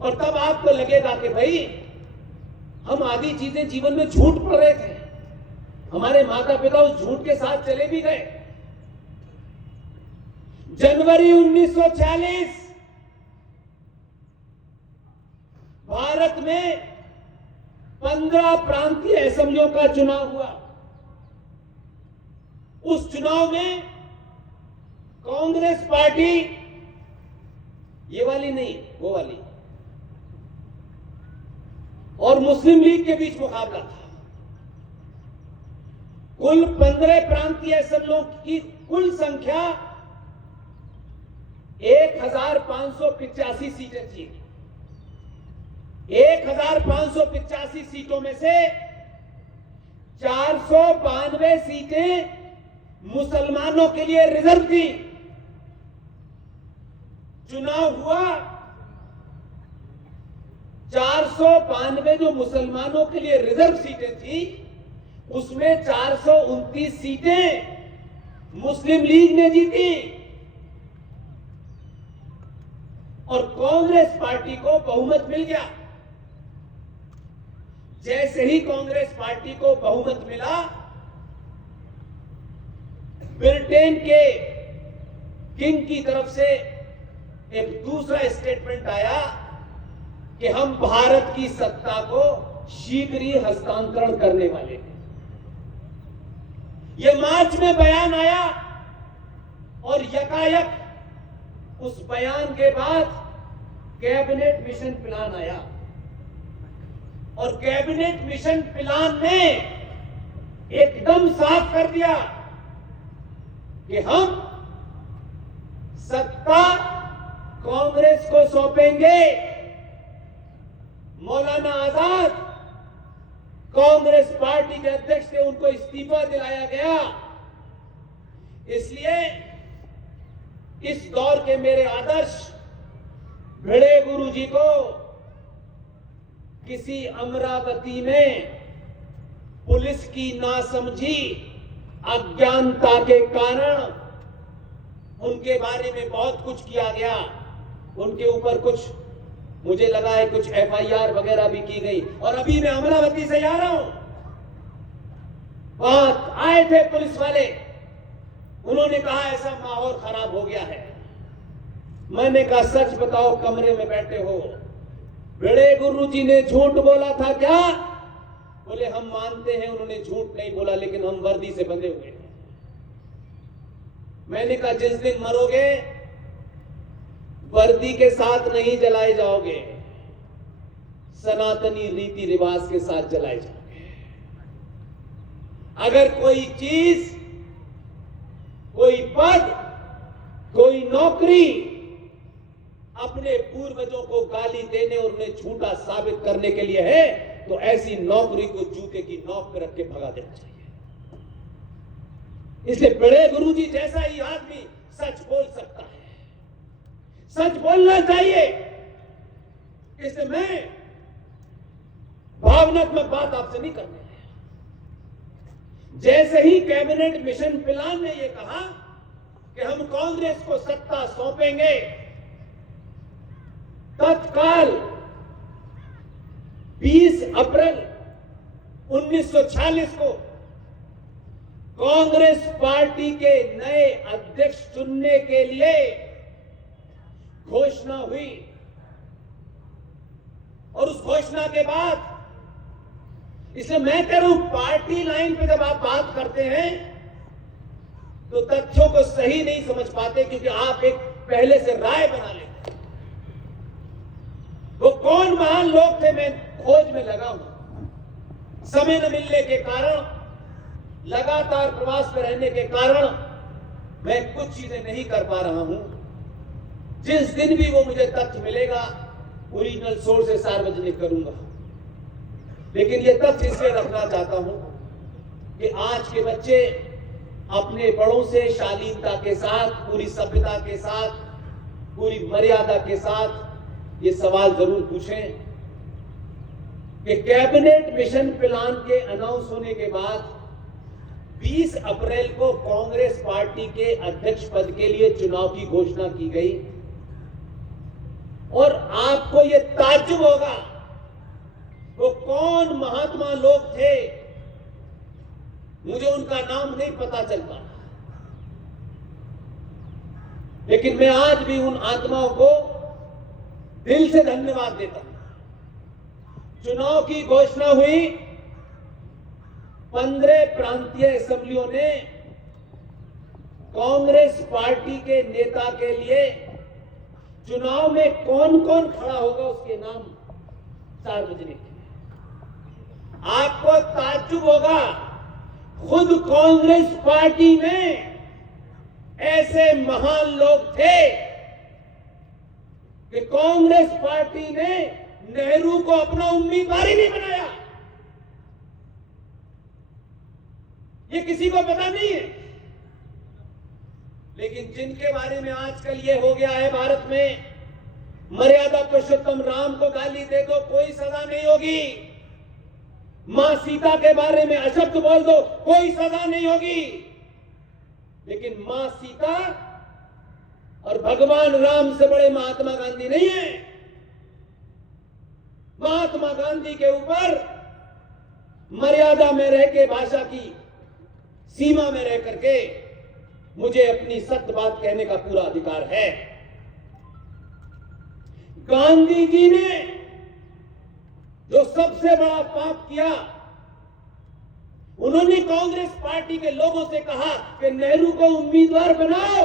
और तब आपको लगेगा कि भाई हम आधी चीजें जीवन में झूठ पढ़ रहे थे, हमारे माता पिता उस झूठ के साथ चले भी गए। जनवरी 1946 भारत में 15 प्रांतीय असेंबलियों का चुनाव हुआ। उस चुनाव में कांग्रेस पार्टी, ये वाली नहीं, वो वाली, और मुस्लिम लीग के बीच मुकाबला था। कुल 15 प्रांतीय असेंबलियों की कुल संख्या 1585 सीटें थी। 1585 सीटों में से 492 सीटें मुसलमानों के लिए रिजर्व थी। चुनाव हुआ, 492 जो मुसलमानों के लिए रिजर्व सीटें थी, उसमें 429 सीटें मुस्लिम लीग ने जीती और कांग्रेस पार्टी को बहुमत मिल गया। जैसे ही कांग्रेस पार्टी को बहुमत मिला, ब्रिटेन के किंग की तरफ से एक दूसरा स्टेटमेंट आया कि हम भारत की सत्ता को शीघ्र ही हस्तांतरण करने वाले हैं। यह मार्च में बयान आया और यकायक उस बयान के बाद कैबिनेट मिशन प्लान आया और कैबिनेट मिशन प्लान ने एकदम साफ कर दिया कि हम सत्ता कांग्रेस को सौंपेंगे। मौलाना आजाद कांग्रेस पार्टी के अध्यक्ष थे, उनको इस्तीफा दिलाया गया। इसलिए इस दौर के मेरे आदर्श भिड़े गुरुजी को किसी अमरावती में पुलिस की नासमझी, अज्ञानता के कारण उनके बारे में बहुत कुछ किया गया। उनके ऊपर कुछ, मुझे लगा है कुछ FIR वगैरह भी की गई। और अभी मैं अमरावती से जा रहा हूं, वहां आए थे पुलिस वाले, उन्होंने कहा ऐसा माहौल खराब हो गया है। मैंने कहा सच बताओ, कमरे में बैठे हो, भिड़े गुरुजी ने झूठ बोला था क्या? बोले हम मानते हैं उन्होंने झूठ नहीं बोला, लेकिन हम वर्दी से बंधे हुए हैं। मैंने कहा जिस दिन मरोगे वर्दी के साथ नहीं जलाए जाओगे, सनातनी रीति रिवाज के साथ जलाए जाओगे। अगर कोई चीज, कोई पद, कोई नौकरी अपने पूर्वजों को गाली देने और उन्हें झूठा साबित करने के लिए है, तो ऐसी नौकरी को जूते की नोक पर रख के भगा देना चाहिए। इसलिए बड़े गुरुजी जैसा ही आदमी सच बोल सकता है, सच बोलना चाहिए। इसलिए मैं भावनात्मक बात आपसे नहीं करने आया। जैसे ही कैबिनेट मिशन प्लान ने यह कहा कि हम कांग्रेस को सत्ता सौंपेंगे, तत्काल 20 अप्रैल 1946 को कांग्रेस पार्टी के नए अध्यक्ष चुनने के लिए घोषणा हुई। और उस घोषणा के बाद, इसलिए मैं कह रहा हूं, पार्टी लाइन पे जब आप बात करते हैं तो तथ्यों को सही नहीं समझ पाते, क्योंकि आप एक पहले से राय बना लेते हैं। वो कौन महान लोग थे, मैं खोज में लगा हूं। समय न मिलने के कारण, लगातार प्रवास में रहने के कारण मैं कुछ चीजें नहीं कर पा रहा हूं। जिस दिन भी वो मुझे तथ्य मिलेगा, ओरिजिनल सोर्स से सार्वजनिक करूंगा। लेकिन ये तथ्य इसलिए रखना चाहता हूं कि आज के बच्चे अपने बड़ों से शालीनता के साथ, पूरी सभ्यता के साथ, पूरी मर्यादा के साथ ये सवाल जरूर पूछें कि कैबिनेट मिशन प्लान के अनाउंस होने के बाद 20 अप्रैल को कांग्रेस पार्टी के अध्यक्ष पद के लिए चुनाव की घोषणा की गई। और आपको यह ताज्जुब होगा, वो कौन महात्मा लोग थे, मुझे उनका नाम नहीं पता चलता, लेकिन मैं आज भी उन आत्माओं को दिल से धन्यवाद देता हूं। चुनाव की घोषणा हुई, 15 प्रांतीय असेंबलियों ने कांग्रेस पार्टी के नेता के लिए चुनाव में कौन कौन खड़ा होगा उसके नाम सार्वजनिक किए। आपको ताज्जुब होगा, खुद कांग्रेस पार्टी में ऐसे महान लोग थे कि कांग्रेस पार्टी ने नेहरू को अपना उम्मीदवार ही नहीं बनाया। ये किसी को पता नहीं है, लेकिन जिनके बारे में आजकल ये हो गया है भारत में, मर्यादा पुरुषोत्तम राम को गाली दे दो कोई सजा नहीं होगी, मां सीता के बारे में अशब्द बोल दो कोई सजा नहीं होगी, लेकिन मां सीता और भगवान राम से बड़े महात्मा गांधी नहीं है। महात्मा गांधी के ऊपर मर्यादा में रह के, भाषा की सीमा में रह करके मुझे अपनी सत्य बात कहने का पूरा अधिकार है। गांधी जी ने जो सबसे बड़ा पाप किया, उन्होंने कांग्रेस पार्टी के लोगों से कहा कि नेहरू को उम्मीदवार बनाओ।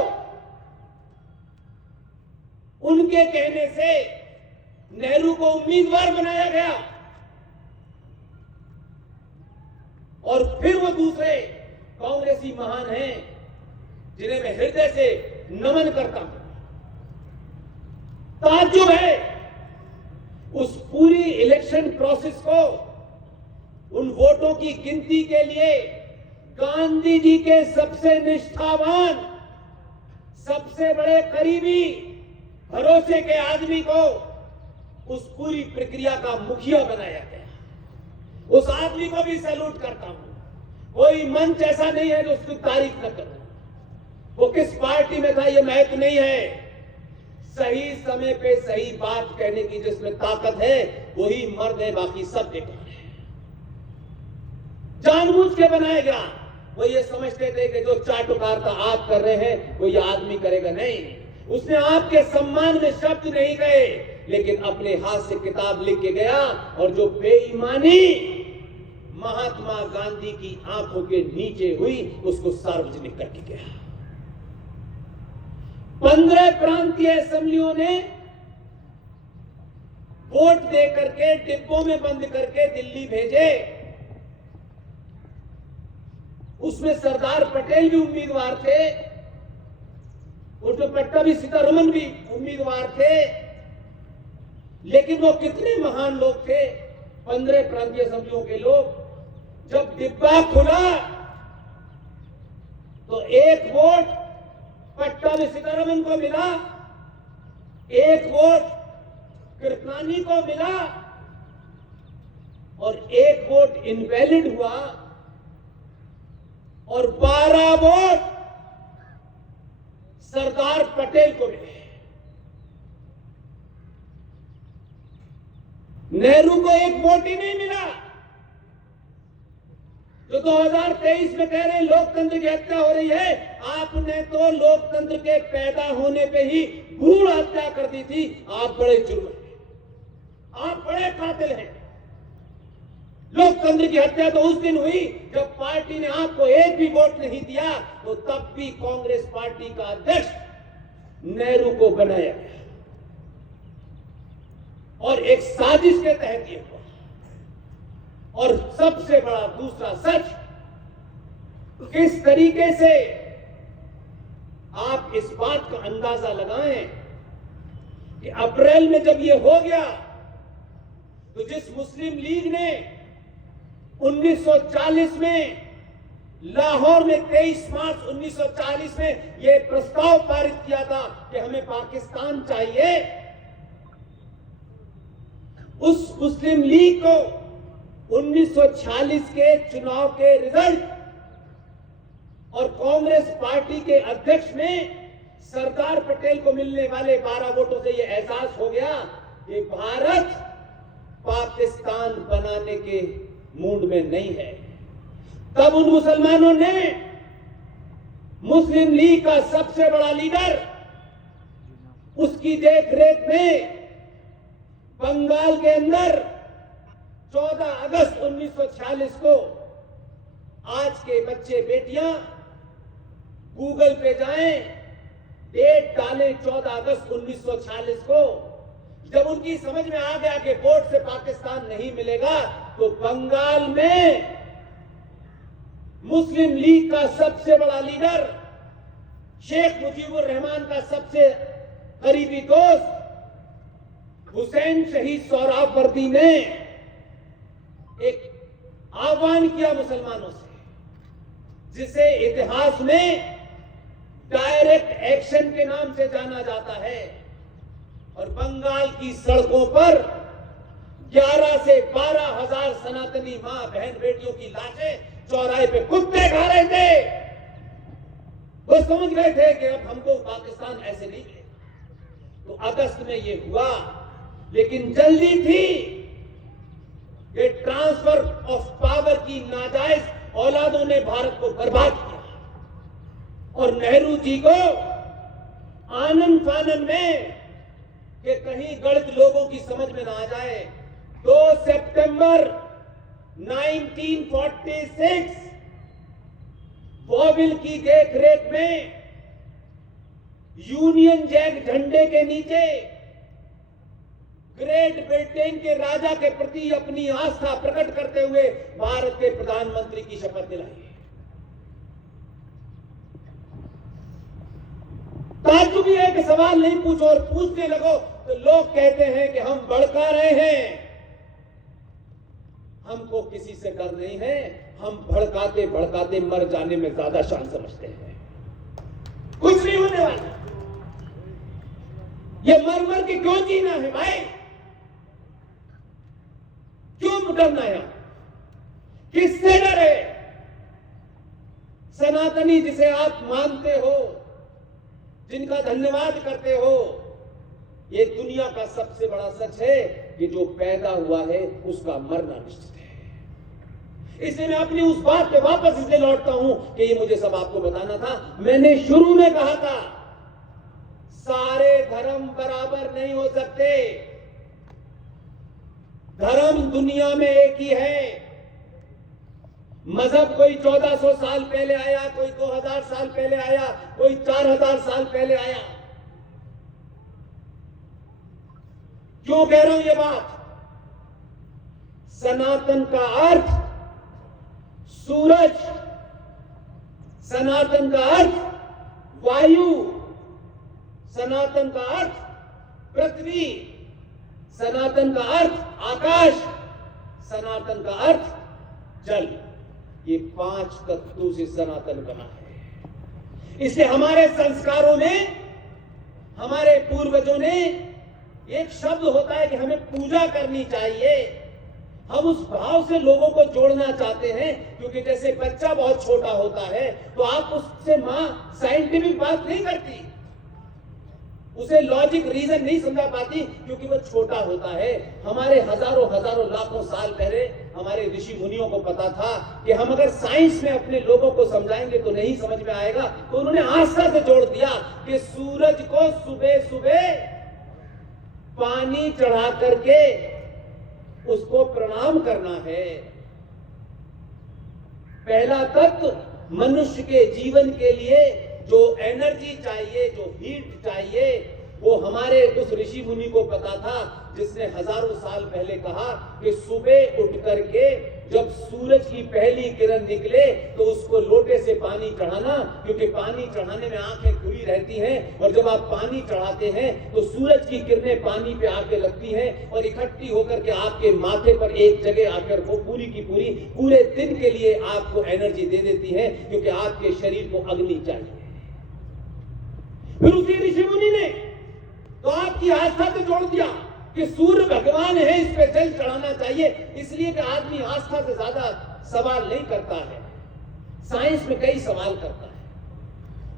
उनके कहने से नेहरू को उम्मीदवार बनाया गया और फिर वो दूसरे कांग्रेसी महान हैं जिन्हें मैं हृदय से नमन करता हूं। ताज्जुब है उस पूरी इलेक्शन प्रोसेस को, उन वोटों की गिनती के लिए गांधी जी के सबसे निष्ठावान, सबसे बड़े करीबी, भरोसे के आदमी को उस पूरी प्रक्रिया का मुखिया बनाया गया। उस आदमी को भी सैल्यूट करता हूं। कोई मंच ऐसा नहीं है जो उसकी तारीफ न करो। वो किस पार्टी में था ये महत्व नहीं है, सही समय पे सही बात कहने की जिसमें ताकत है वही मर्द है, बाकी सब बेकार है। जानबूझ के बनाया गया। वो ये समझते थे कि जो चाटुकारिता आप कर रहे हैं वो ये आदमी करेगा नहीं। उसने आपके सम्मान में शब्द नहीं गए, लेकिन अपने हाथ से किताब लिख के गया और जो बेईमानी महात्मा गांधी की आंखों के नीचे हुई उसको सार्वजनिक करके गया। 15 प्रांतीय असेंबलियों ने वोट दे करके डिब्बों में बंद करके दिल्ली भेजे। उसमें सरदार पटेल भी उम्मीदवार थे, उसमें पट्टाभी सीतारमन भी उम्मीदवार थे, लेकिन वो कितने महान लोग थे 15 प्रांतीय असेंबलियों के लोग। जब डिब्बा खुला तो एक वोट पट्टाभी सीतारमन को मिला, एक वोट कृपलानी को मिला और एक वोट इनवैलिड हुआ और 12 वोट सरदार पटेल को मिले। नेहरू को एक वोट ही नहीं मिला। जो 2023 में कह रहे हैं लोकतंत्र की हत्या हो रही है, आपने तो लोकतंत्र के पैदा होने पे ही भ्रूण हत्या कर दी थी। आप बड़े जुर्म हैं, आप बड़े कातिल हैं। लोकतंत्र की हत्या तो उस दिन हुई जब पार्टी ने आपको एक भी वोट नहीं दिया, तो तब भी कांग्रेस पार्टी का अध्यक्ष नेहरू को बनाया गया और एक साजिश के तहत ये हुआ। और सबसे बड़ा दूसरा सच, किस तरीके से आप इस बात का अंदाजा लगाएं कि अप्रैल में जब ये हो गया तो जिस मुस्लिम लीग ने 1940 में लाहौर में 23 मार्च 1940 में यह प्रस्ताव पारित किया था कि हमें पाकिस्तान चाहिए, उस मुस्लिम लीग को 1946 के चुनाव के रिजल्ट और कांग्रेस पार्टी के अध्यक्ष में सरदार पटेल को मिलने वाले 12 वोटों से यह एहसास हो गया कि भारत पाकिस्तान बनाने के मूड में नहीं है। तब उन मुसलमानों ने मुस्लिम लीग का सबसे बड़ा लीडर, उसकी देखरेख में बंगाल के अंदर 14 अगस्त 1946 को आज के बच्चे बेटियां गूगल पे जाएं, डेट डालें 14 अगस्त 1946 को। जब उनकी समझ में आ गया कि वोट से पाकिस्तान नहीं मिलेगा, तो बंगाल में मुस्लिम लीग का सबसे बड़ा लीडर, शेख मुजीबुर रहमान का सबसे करीबी दोस्त हुसैन शहीद सोहरावर्दी ने एक आह्वान किया मुसलमानों से, जिसे इतिहास में डायरेक्ट एक्शन के नाम से जाना जाता है। और बंगाल की सड़कों पर 11 से 12 हजार सनातनी मां बहन बेटियों की लाशें चौराहे पे कुत्ते खा रहे थे। वो समझ गए थे कि अब हमको पाकिस्तान ऐसे नहीं मिलेगा। तो अगस्त में ये हुआ, लेकिन जल्दी थी। ये ट्रांसफर ऑफ पावर की नाजायज औलादों ने भारत को बर्बाद किया। और नेहरू जी को आनन फानन में कि कहीं गलत लोगों की समझ में ना आ जाए, 2 सितंबर 1946 वॉविल की देखरेख में यूनियन जैक झंडे के नीचे ग्रेट ब्रिटेन के राजा के प्रति अपनी आस्था प्रकट करते हुए भारत के प्रधानमंत्री की शपथ दिलाई। ताज्जुब ये है कि सवाल नहीं पूछो और पूछने लगो तो लोग कहते हैं कि हम भड़का रहे हैं। हमको किसी से डर नहीं है, हम भड़काते भड़काते मर जाने में ज्यादा शान समझते हैं। कुछ नहीं होने वाला। ये मर मर के क्यों जीना है भाई? क्यों डरना है? किससे डरे? सनातनी जिसे आप मानते हो, जिनका धन्यवाद करते हो, ये दुनिया का सबसे बड़ा सच है कि जो पैदा हुआ है उसका मरना निश्चित है। इसलिए मैं अपनी उस बात पे वापस इसलिए लौटता हूं कि ये मुझे सब आपको बताना था। मैंने शुरू में कहा था, सारे धर्म बराबर नहीं हो सकते। धर्म दुनिया में एक ही है। मजहब कोई 1400 साल पहले आया, कोई 2000 साल पहले आया, कोई 4000 साल पहले आया। क्यों कह रहा हूं ये बात? सनातन का अर्थ सूरज, सनातन का अर्थ वायु, सनातन का अर्थ पृथ्वी, सनातन का अर्थ आकाश, सनातन का अर्थ जल। ये 5 तत्वों से सनातन बना है। इसलिए हमारे संस्कारों में, हमारे पूर्वजों ने, एक शब्द होता है कि हमें पूजा करनी चाहिए। हम उस भाव से लोगों को जोड़ना चाहते हैं, क्योंकि जैसे बच्चा बहुत छोटा होता है तो आप उससे मां साइंटिफिक बात नहीं करती, उसे लॉजिक रीजन नहीं समझा पाती, क्योंकि वो छोटा होता है। हमारे हजारों लाखों साल पहले हमारे ऋषि मुनियों को पता था कि हम अगर साइंस में अपने लोगों को समझाएंगे तो नहीं समझ में आएगा। तो उन्होंने आस्था से जोड़ दिया कि सूरज को सुबह सुबह पानी चढ़ा करके उसको प्रणाम करना है। पहला तत्व मनुष्य के जीवन के लिए जो एनर्जी चाहिए, जो हीट चाहिए, वो हमारे उस ऋषि मुनि को पता था, जिसने हजारों साल पहले कहा कि सुबह उठ करके जब सूरज की पहली किरण निकले तो उसको लोटे से पानी चढ़ाना, क्योंकि पानी चढ़ाने में आंखें खुली रहती हैं। और जब आप पानी चढ़ाते हैं तो सूरज की किरणें पानी पे आके लगती हैं और इकट्ठी होकर के आपके माथे पर एक जगह आकर वो पूरी की पूरी पूरे दिन के लिए आपको एनर्जी दे देती है, क्योंकि आपके शरीर को अग्नि चाहिए। फिर उसी ऋषि मुनि ने तो आपकी आस्था से जोड़ दिया कि सूर्य भगवान है, इस पे जल चढ़ाना चाहिए। इसलिए कि आदमी आस्था से ज्यादा सवाल नहीं करता है, साइंस में कई सवाल करता है।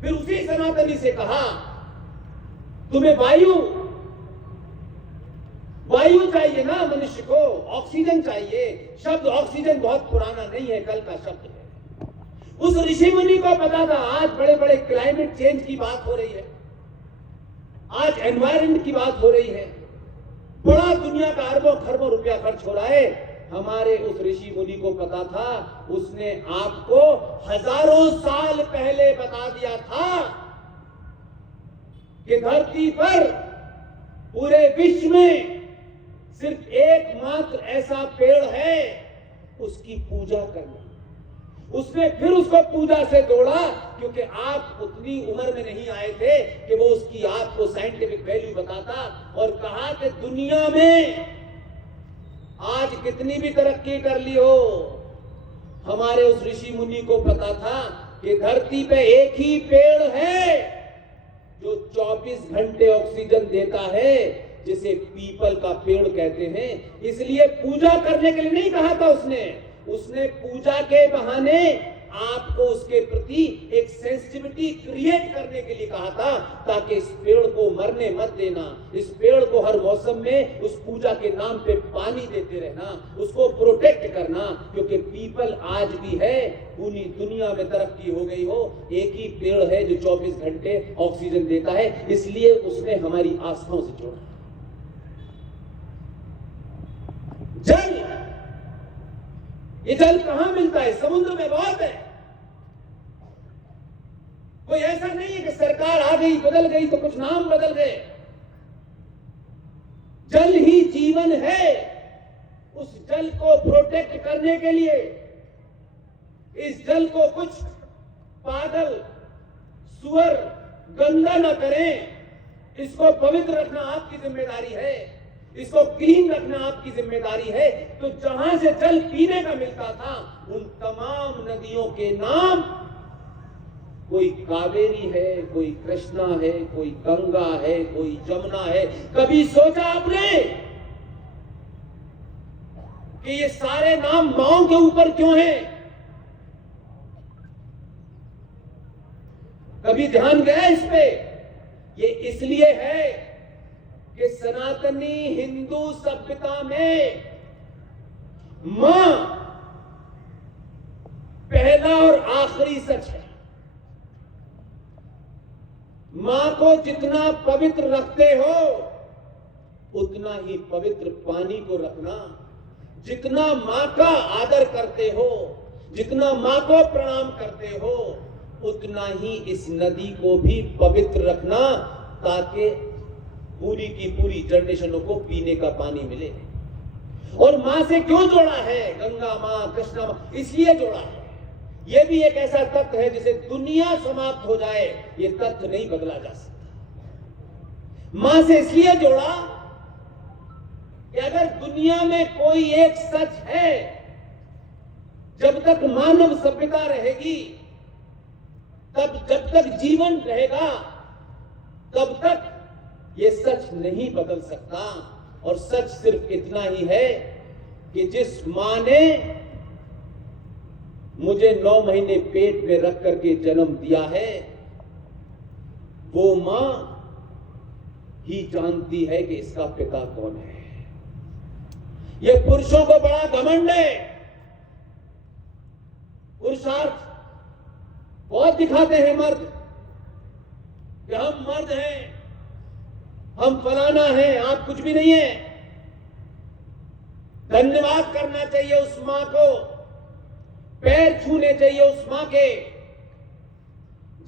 फिर उसी सनातनी से कहा, तुम्हें वायु चाहिए ना मनुष्य को, ऑक्सीजन चाहिए। शब्द ऑक्सीजन बहुत पुराना नहीं है, कल का शब्द है। उस ऋषि मुनि को पता था आज बड़े बड़े क्लाइमेट चेंज की बात हो रही है, आज एनवायरमेंट की बात हो रही है, बड़ा दुनिया का अरबों खरबों रुपया खर्च हो रहा है। हमारे उस ऋषि मुनि को पता था, उसने आपको हजारों साल पहले बता दिया था कि धरती पर पूरे विश्व में सिर्फ एकमात्र ऐसा पेड़ है, उसकी पूजा करना। उसने फिर उसको पूजा से जोड़ा, क्योंकि आप उतनी उम्र में नहीं आए थे कि वो उसकी आपको साइंटिफिक वैल्यू बताता, और कहा कि दुनिया में आज कितनी भी तरक्की कर ली हो, हमारे उस ऋषि मुनि को पता था कि धरती पे एक ही पेड़ है जो 24 घंटे ऑक्सीजन देता है, जिसे पीपल का पेड़ कहते हैं। इसलिए पूजा करने के लिए नहीं कहा था उसने पूजा के बहाने आपको उसके प्रति एक सेंसिटिविटी क्रिएट करने के लिए कहा था, ताकि इस पेड़ को मरने मत देना, इस पेड़ को हर मौसम में उस पूजा के नाम पे पानी देते रहना, उसको प्रोटेक्ट करना, क्योंकि पीपल आज भी है, पूरी दुनिया में तरक्की हो गई हो, एक ही पेड़ है जो 24 घंटे ऑक्सीजन देता है। इसलिए उसने हमारी आस्थाओं से जोड़ा। जल, ये जल कहां मिलता है? समुद्र में बहुत है। कोई ऐसा नहीं है कि सरकार आ गई बदल गई तो कुछ नाम बदल गए। जल ही जीवन है। उस जल को प्रोटेक्ट करने के लिए इस जल को कुछ पागल सुअर गंदा न करें, इसको पवित्र रखना आपकी जिम्मेदारी है, इसको क्लीन रखना आपकी जिम्मेदारी है। तो जहां से जल पीने का मिलता था, उन तमाम नदियों के नाम, कोई कावेरी है, कोई कृष्णा है, कोई गंगा है, कोई जमुना है। कभी सोचा आपने कि ये सारे नाम माओ के ऊपर क्यों हैं? कभी ध्यान गया इस पे? ये इसलिए है कि सनातनी हिंदू सभ्यता में मां पहला और आखिरी सच है। मां को जितना पवित्र रखते हो, उतना ही पवित्र पानी को रखना। जितना मां का आदर करते हो, जितना मां को प्रणाम करते हो, उतना ही इस नदी को भी पवित्र रखना, ताकि पूरी की पूरी जनरेशनों को पीने का पानी मिले। और मां से क्यों जोड़ा है? गंगा मां, कृष्णा मां, इसलिए जोड़ा है। यह भी एक ऐसा तत्व है जिसे दुनिया समाप्त हो जाए, यह तत्व नहीं बदला जा सकता। मां से इसलिए जोड़ा कि अगर दुनिया में कोई एक सच है, जब तक मानव सभ्यता रहेगी, तब जब तक जीवन रहेगा, तब तक ये सच नहीं बदल सकता। और सच सिर्फ इतना ही है कि जिस मां ने मुझे 9 महीने पेट में रख करके जन्म दिया है, वो मां ही जानती है कि इसका पिता कौन है। ये पुरुषों को बड़ा घमंड है, पुरुषार्थ बहुत दिखाते हैं मर्द कि हम मर्द हैं, हम फलाना हैं, आप कुछ भी नहीं है। धन्यवाद करना चाहिए उस मां को, पैर छूने चाहिए उस मां के,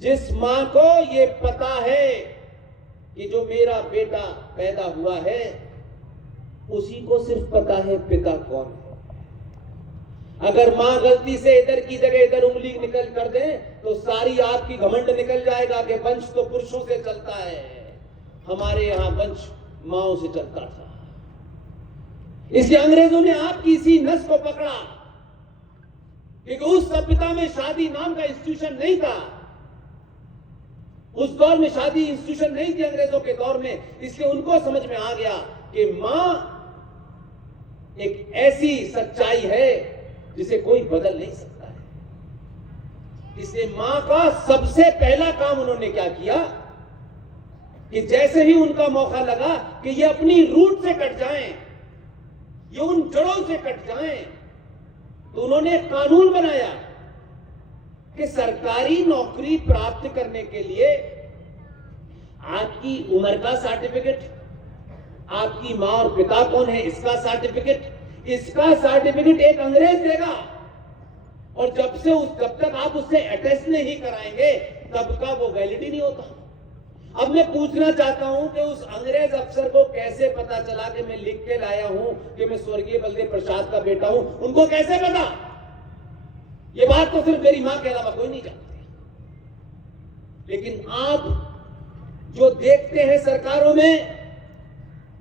जिस मां को ये पता है कि जो मेरा बेटा पैदा हुआ है, उसी को सिर्फ पता है पिता कौन है। अगर मां गलती से इधर की जगह इधर उंगली निकल कर दे, तो सारी आपकी घमंड निकल जाएगा कि वंश तो पुरुषों से चलता है। हमारे यहां वंश माओं से चलता था। इसलिए अंग्रेजों ने आपकी इसी नस को पकड़ा, क्योंकि उस सभ्यता में शादी नाम का इंस्टीट्यूशन नहीं था। उस दौर में शादी इंस्टीट्यूशन नहीं थी अंग्रेजों के दौर में। इसलिए उनको समझ में आ गया कि मां एक ऐसी सच्चाई है जिसे कोई बदल नहीं सकता है। इसलिए मां का सबसे पहला काम उन्होंने क्या किया कि जैसे ही उनका मौका लगा कि ये अपनी रूट से कट जाएं, ये उन जड़ों से कट जाएं, तो उन्होंने एक कानून बनाया कि सरकारी नौकरी प्राप्त करने के लिए आपकी उम्र का सर्टिफिकेट, आपकी मां और पिता कौन है इसका सर्टिफिकेट, इसका सर्टिफिकेट एक अंग्रेज देगा, और जब तक आप उससे अटेस्ट नहीं कराएंगे तब का वो वैलिड ही नहीं होता। अब मैं पूछना चाहता हूं कि उस अंग्रेज अफसर को कैसे पता चला कि मैं लिख के लाया हूं कि मैं स्वर्गीय बलदेव प्रसाद का बेटा हूं? उनको कैसे पता? ये बात तो सिर्फ मेरी मां के अलावा कोई नहीं जानती। लेकिन आप जो देखते हैं सरकारों में,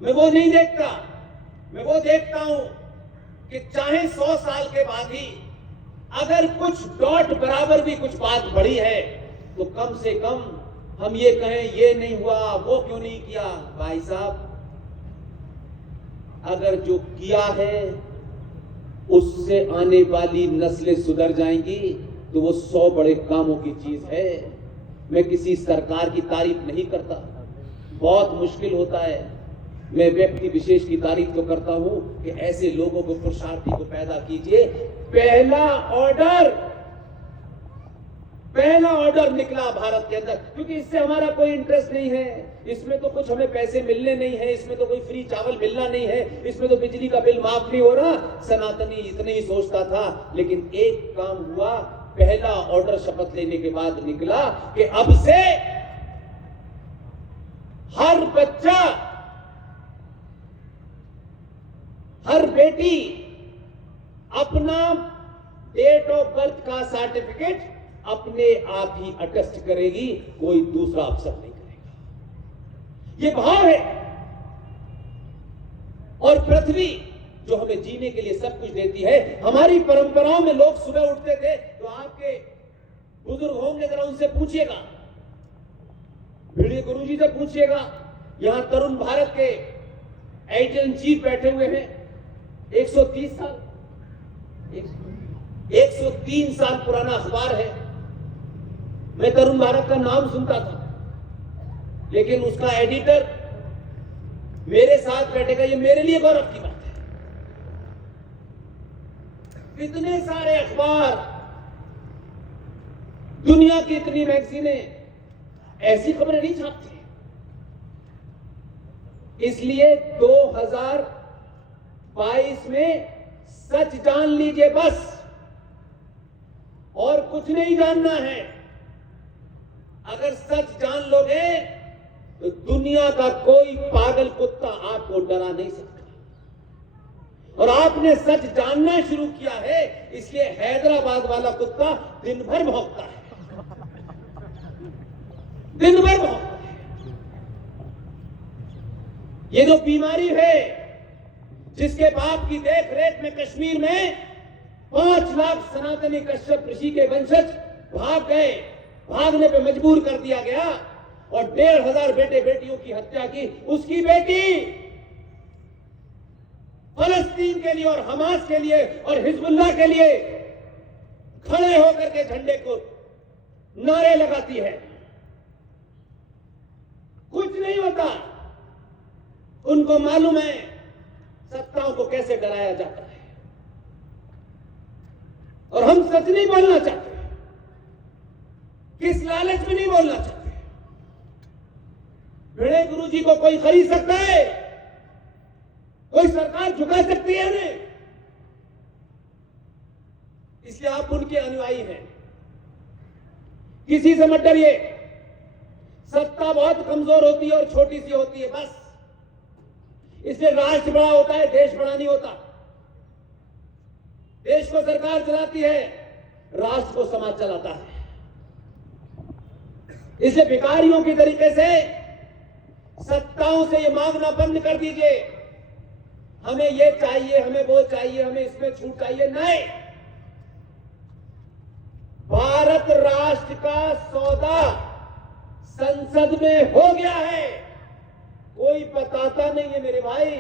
मैं वो नहीं देखता। मैं वो देखता हूं कि चाहे 100 साल के बाद ही अगर कुछ डॉट बराबर भी कुछ बात बढ़ी है तो कम से कम हम ये कहें ये नहीं हुआ, वो क्यों नहीं किया। भाई साहब, अगर जो किया है उससे आने वाली नस्लें सुधर जाएंगी तो वो 100 बड़े कामों की चीज है। मैं किसी सरकार की तारीफ नहीं करता, बहुत मुश्किल होता है। मैं व्यक्ति विशेष की तारीफ तो करता हूं कि ऐसे लोगों को, पुरुषार्थी को पैदा कीजिए। पहला ऑर्डर निकला भारत के अंदर, क्योंकि इससे हमारा कोई इंटरेस्ट नहीं है, इसमें तो कुछ हमें पैसे मिलने नहीं है, इसमें तो कोई फ्री चावल मिलना नहीं है, इसमें तो बिजली का बिल माफ नहीं हो रहा। सनातनी इतने ही सोचता था। लेकिन एक काम हुआ, पहला ऑर्डर शपथ लेने के बाद निकला कि अब से हर बच्चा, हर बेटी अपना डेट ऑफ बर्थ का सर्टिफिकेट अपने आप ही अटेस्ट करेगी, कोई दूसरा अफसर नहीं करेगा। ये भाव है। और पृथ्वी जो हमें जीने के लिए सब कुछ देती है, हमारी परंपराओं में लोग सुबह उठते थे तो आपके बुजुर्ग होंगे, जरा उनसे पूछिएगा, भिड़े गुरुजी से पूछिएगा। यहां तरुण भारत के एडिटर इन चीफ बैठे हुए हैं, 130 साल 103 साल पुराना अखबार है। मैं तरुण भारत का नाम सुनता था, लेकिन उसका एडिटर मेरे साथ बैठेगा, ये मेरे लिए गौरव की बात है। इतने सारे अखबार, दुनिया की इतनी मैगजीनें ऐसी खबरें नहीं छापती। इसलिए 2022 में सच जान लीजिए बस, और कुछ नहीं जानना है। अगर सच जान लोगे तो दुनिया का कोई पागल कुत्ता आपको डरा नहीं सकता। और आपने सच जानना शुरू किया है, इसलिए हैदराबाद वाला कुत्ता दिन भर भौंकता है, दिन भर भौंकता है। ये जो बीमारी है, जिसके बाप की देख रेख में कश्मीर में 5 लाख सनातनी कश्यप ऋषि के वंशज भाग गए, भागने पे मजबूर कर दिया गया, और 1,500 बेटे बेटियों की हत्या की। उसकी बेटी फलस्तीन के लिए और हमास के लिए और हिजबुल्लाह के लिए खड़े होकर के झंडे को नारे लगाती है। कुछ नहीं होता। उनको मालूम है सत्ताओं को कैसे डराया जाता है, और हम सच नहीं बोलना चाहते, किस लालच में नहीं बोलना चाहते। भिड़े गुरुजी को कोई खरीद सकता है? कोई सरकार झुका सकती है उन्हें? इसलिए आप उनके अनुयायी हैं। किसी से मत डरिए। सत्ता बहुत कमजोर होती है और छोटी सी होती है, बस। इसलिए राष्ट्र बड़ा होता है, देश बड़ा नहीं होता। देश को सरकार चलाती है, राष्ट्र को समाज चलाता है। इसलिए भिखारियों की तरीके से सत्ताओं से ये मांगना बंद कर दीजिए, हमें ये चाहिए, हमें वो चाहिए, हमें इसमें छूट चाहिए। नहीं, भारत राष्ट्र का सौदा संसद में हो गया है, कोई बताता नहीं है मेरे भाई।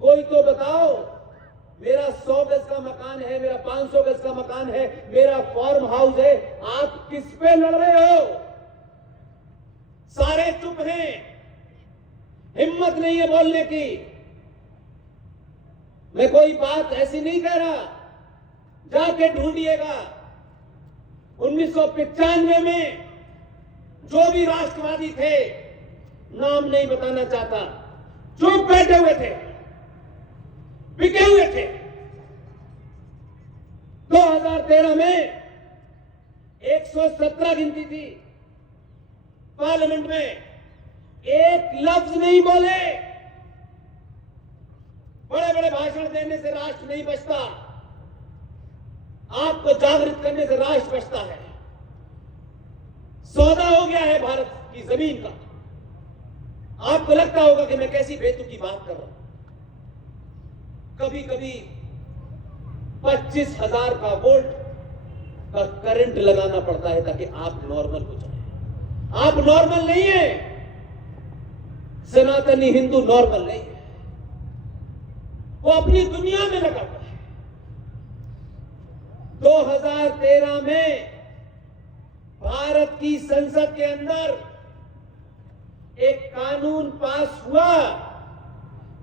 कोई तो बताओ, मेरा 100 गज का मकान है, मेरा 500 गज का मकान है, मेरा फार्म हाउस है, आप किस पे लड़ रहे हो? सारे चुप हैं, हिम्मत नहीं है बोलने की। मैं कोई बात ऐसी नहीं कह रहा, जाके ढूंढिएगा 1995 में जो भी राष्ट्रवादी थे, नाम नहीं बताना चाहता, चुप बैठे हुए थे, बिके हुए थे। 2013 में 117 गिनती थी, पार्लियामेंट में एक लफ्ज नहीं बोले। बड़े बड़े भाषण देने से राष्ट्र नहीं बचता, आपको जागृत करने से राष्ट्र बचता है। सौदा हो गया है भारत की जमीन का। आपको लगता होगा कि मैं कैसी बेतुकी बात कर रहा हूं। कभी कभी 25,000 का वोल्ट का करंट लगाना पड़ता है ताकि आप नॉर्मल हो जाए। आप नॉर्मल नहीं है, सनातनी हिंदू नॉर्मल नहीं है, वो अपनी दुनिया में लगा हुआ है। 2013 में भारत की संसद के अंदर एक कानून पास हुआ,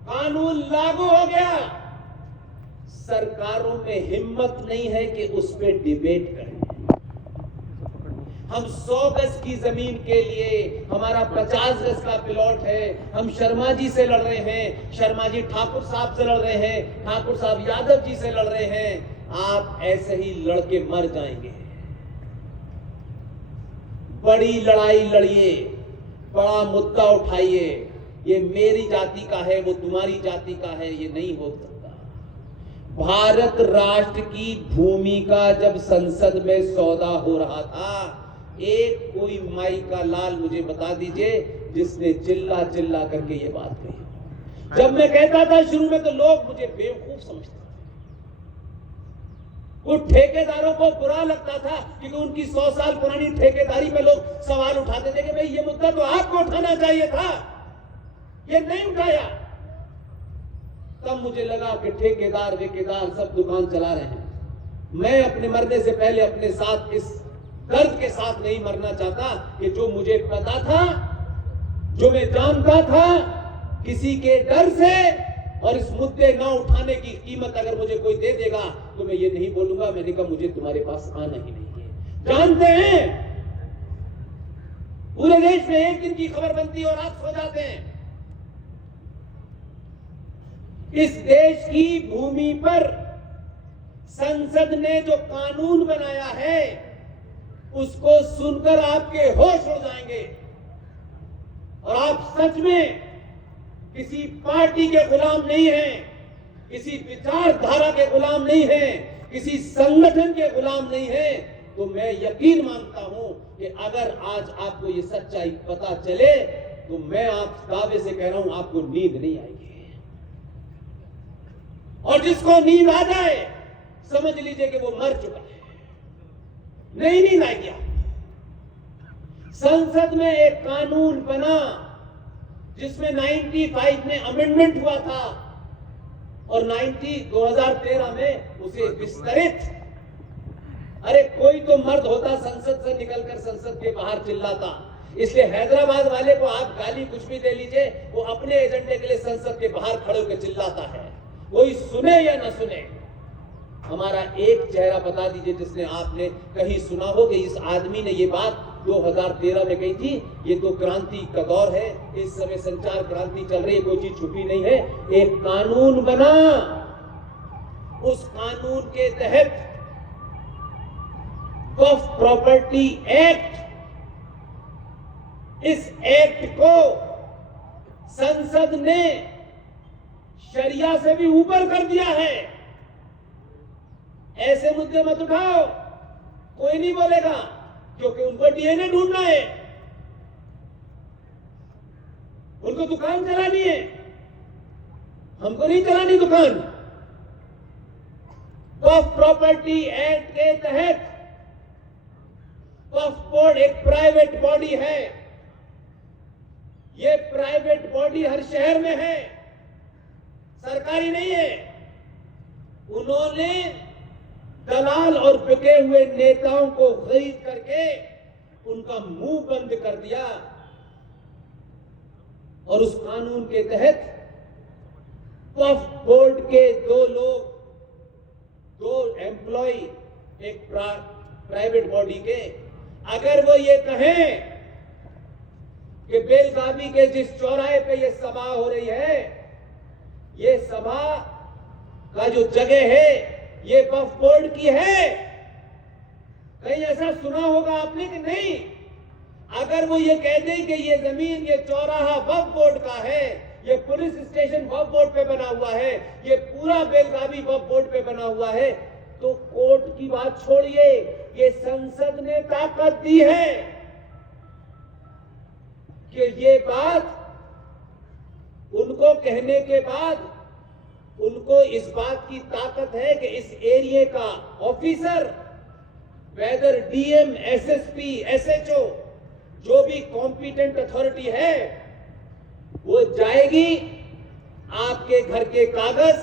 कानून लागू हो गया। सरकारों में हिम्मत नहीं है कि उस पर डिबेट करें। हम 100 गज की जमीन के लिए, हमारा 50 गज का प्लॉट है, हम शर्मा जी से लड़ रहे हैं, शर्मा जी ठाकुर साहब से लड़ रहे हैं, ठाकुर साहब यादव जी से लड़ रहे हैं। आप ऐसे ही लड़के मर जाएंगे। बड़ी लड़ाई लड़िए, बड़ा मुद्दा उठाइए। ये मेरी जाति का है, वो तुम्हारी जाति का है, ये नहीं हो सकता। भारत राष्ट्र की भूमि का जब संसद में सौदा हो रहा था, एक कोई माई का लाल मुझे बता दीजिए जिसने चिल्ला चिल्ला करके ये बात कही। जब मैं कहता था शुरू में तो लोग मुझे बेवकूफ समझते थे। वो ठेकेदारों को बुरा लगता था क्योंकि उनकी 100 साल पुरानी ठेकेदारी पे लोग सवाल उठाते थे कि भाई ये मुद्दा तो आपको उठाना चाहिए था, ये नहीं उठाया। तब मुझे लगा कि ठेकेदार वेकेदार सब दुकान चला रहे हैं। मैं अपने मरने से पहले अपने साथ इस दर्द के साथ नहीं मरना चाहता कि जो मुझे पता था, जो मैं जानता था, किसी के डर से और इस मुद्दे न उठाने की कीमत अगर मुझे कोई दे देगा तो मैं ये नहीं बोलूंगा, मैंने कहा मुझे तुम्हारे पास आना ही नहीं है। जानते हैं पूरे देश में एक दिन की खबर बनती और आप सो जाते हैं। इस देश की भूमि पर संसद ने जो कानून बनाया है उसको सुनकर आपके होश उड़ जाएंगे और आप सच में किसी पार्टी के गुलाम नहीं हैं, किसी विचारधारा के गुलाम नहीं हैं, किसी संगठन के गुलाम नहीं हैं। तो मैं यकीन मानता हूं कि अगर आज आपको ये सच्चाई पता चले तो मैं आप दावे से कह रहा हूं आपको नींद नहीं आएगी। और जिसको नींद आ जाए समझ लीजिए कि वो मर चुका है, नहीं नींद आएगी आपको। संसद में एक कानून बना जिसमें 95 में अमेंडमेंट हुआ था और 2013 में उसे विस्तरित। अरे कोई तो मर्द होता संसद से निकलकर संसद के बाहर चिल्लाता। इसलिए हैदराबाद वाले को आप गाली कुछ भी दे लीजिए, वो अपने एजेंडे के लिए संसद के बाहर खड़े होकर चिल्लाता है, कोई सुने या ना सुने। हमारा एक चेहरा बता दीजिए जिसने आपने कहीं सुना हो कि इस आदमी ने ये बात 2013 में कही थी। ये तो क्रांति का दौर है, इस समय संचार क्रांति चल रही है, कोई चीज छुपी नहीं है। एक कानून बना, उस कानून के तहत वक्फ प्रॉपर्टी एक्ट, इस एक्ट को संसद ने शरिया से भी ऊपर कर दिया है। ऐसे मुद्दे मत उठाओ, कोई नहीं बोलेगा क्योंकि उनको डीएनए ढूंढना है, उनको दुकान चलानी है, हमको नहीं चलानी दुकान। वक्फ प्रॉपर्टी एक्ट के तहत वक्फ बोर्ड एक प्राइवेट बॉडी है। ये प्राइवेट बॉडी हर शहर में है, सरकारी नहीं है। उन्होंने दलाल और बिके हुए नेताओं को खरीद करके उनका मुंह बंद कर दिया और उस कानून के तहत वक्फ बोर्ड के दो एम्प्लॉय, एक प्राइवेट बॉडी के, अगर वो ये कहें कि बेलगावी के जिस चौराहे पे ये सभा हो रही है, ये सभा का जो जगह है ये वक्फ बोर्ड की है। कहीं ऐसा सुना होगा आपने कि नहीं? अगर वो ये कह दें कि ये जमीन, ये चौराहा वक्फ बोर्ड का है, ये पुलिस स्टेशन वक्फ बोर्ड पे बना हुआ है, ये पूरा बेलगावी वक्फ बोर्ड पे बना हुआ है, तो कोर्ट की बात छोड़िए, ये संसद ने ताकत दी है कि ये बात उनको कहने के बाद उनको इस बात की ताकत है कि इस एरिया का officer, whether DM, SSP, SHO, जो भी कॉम्पिटेंट अथॉरिटी है, वो जाएगी, आपके घर के कागज,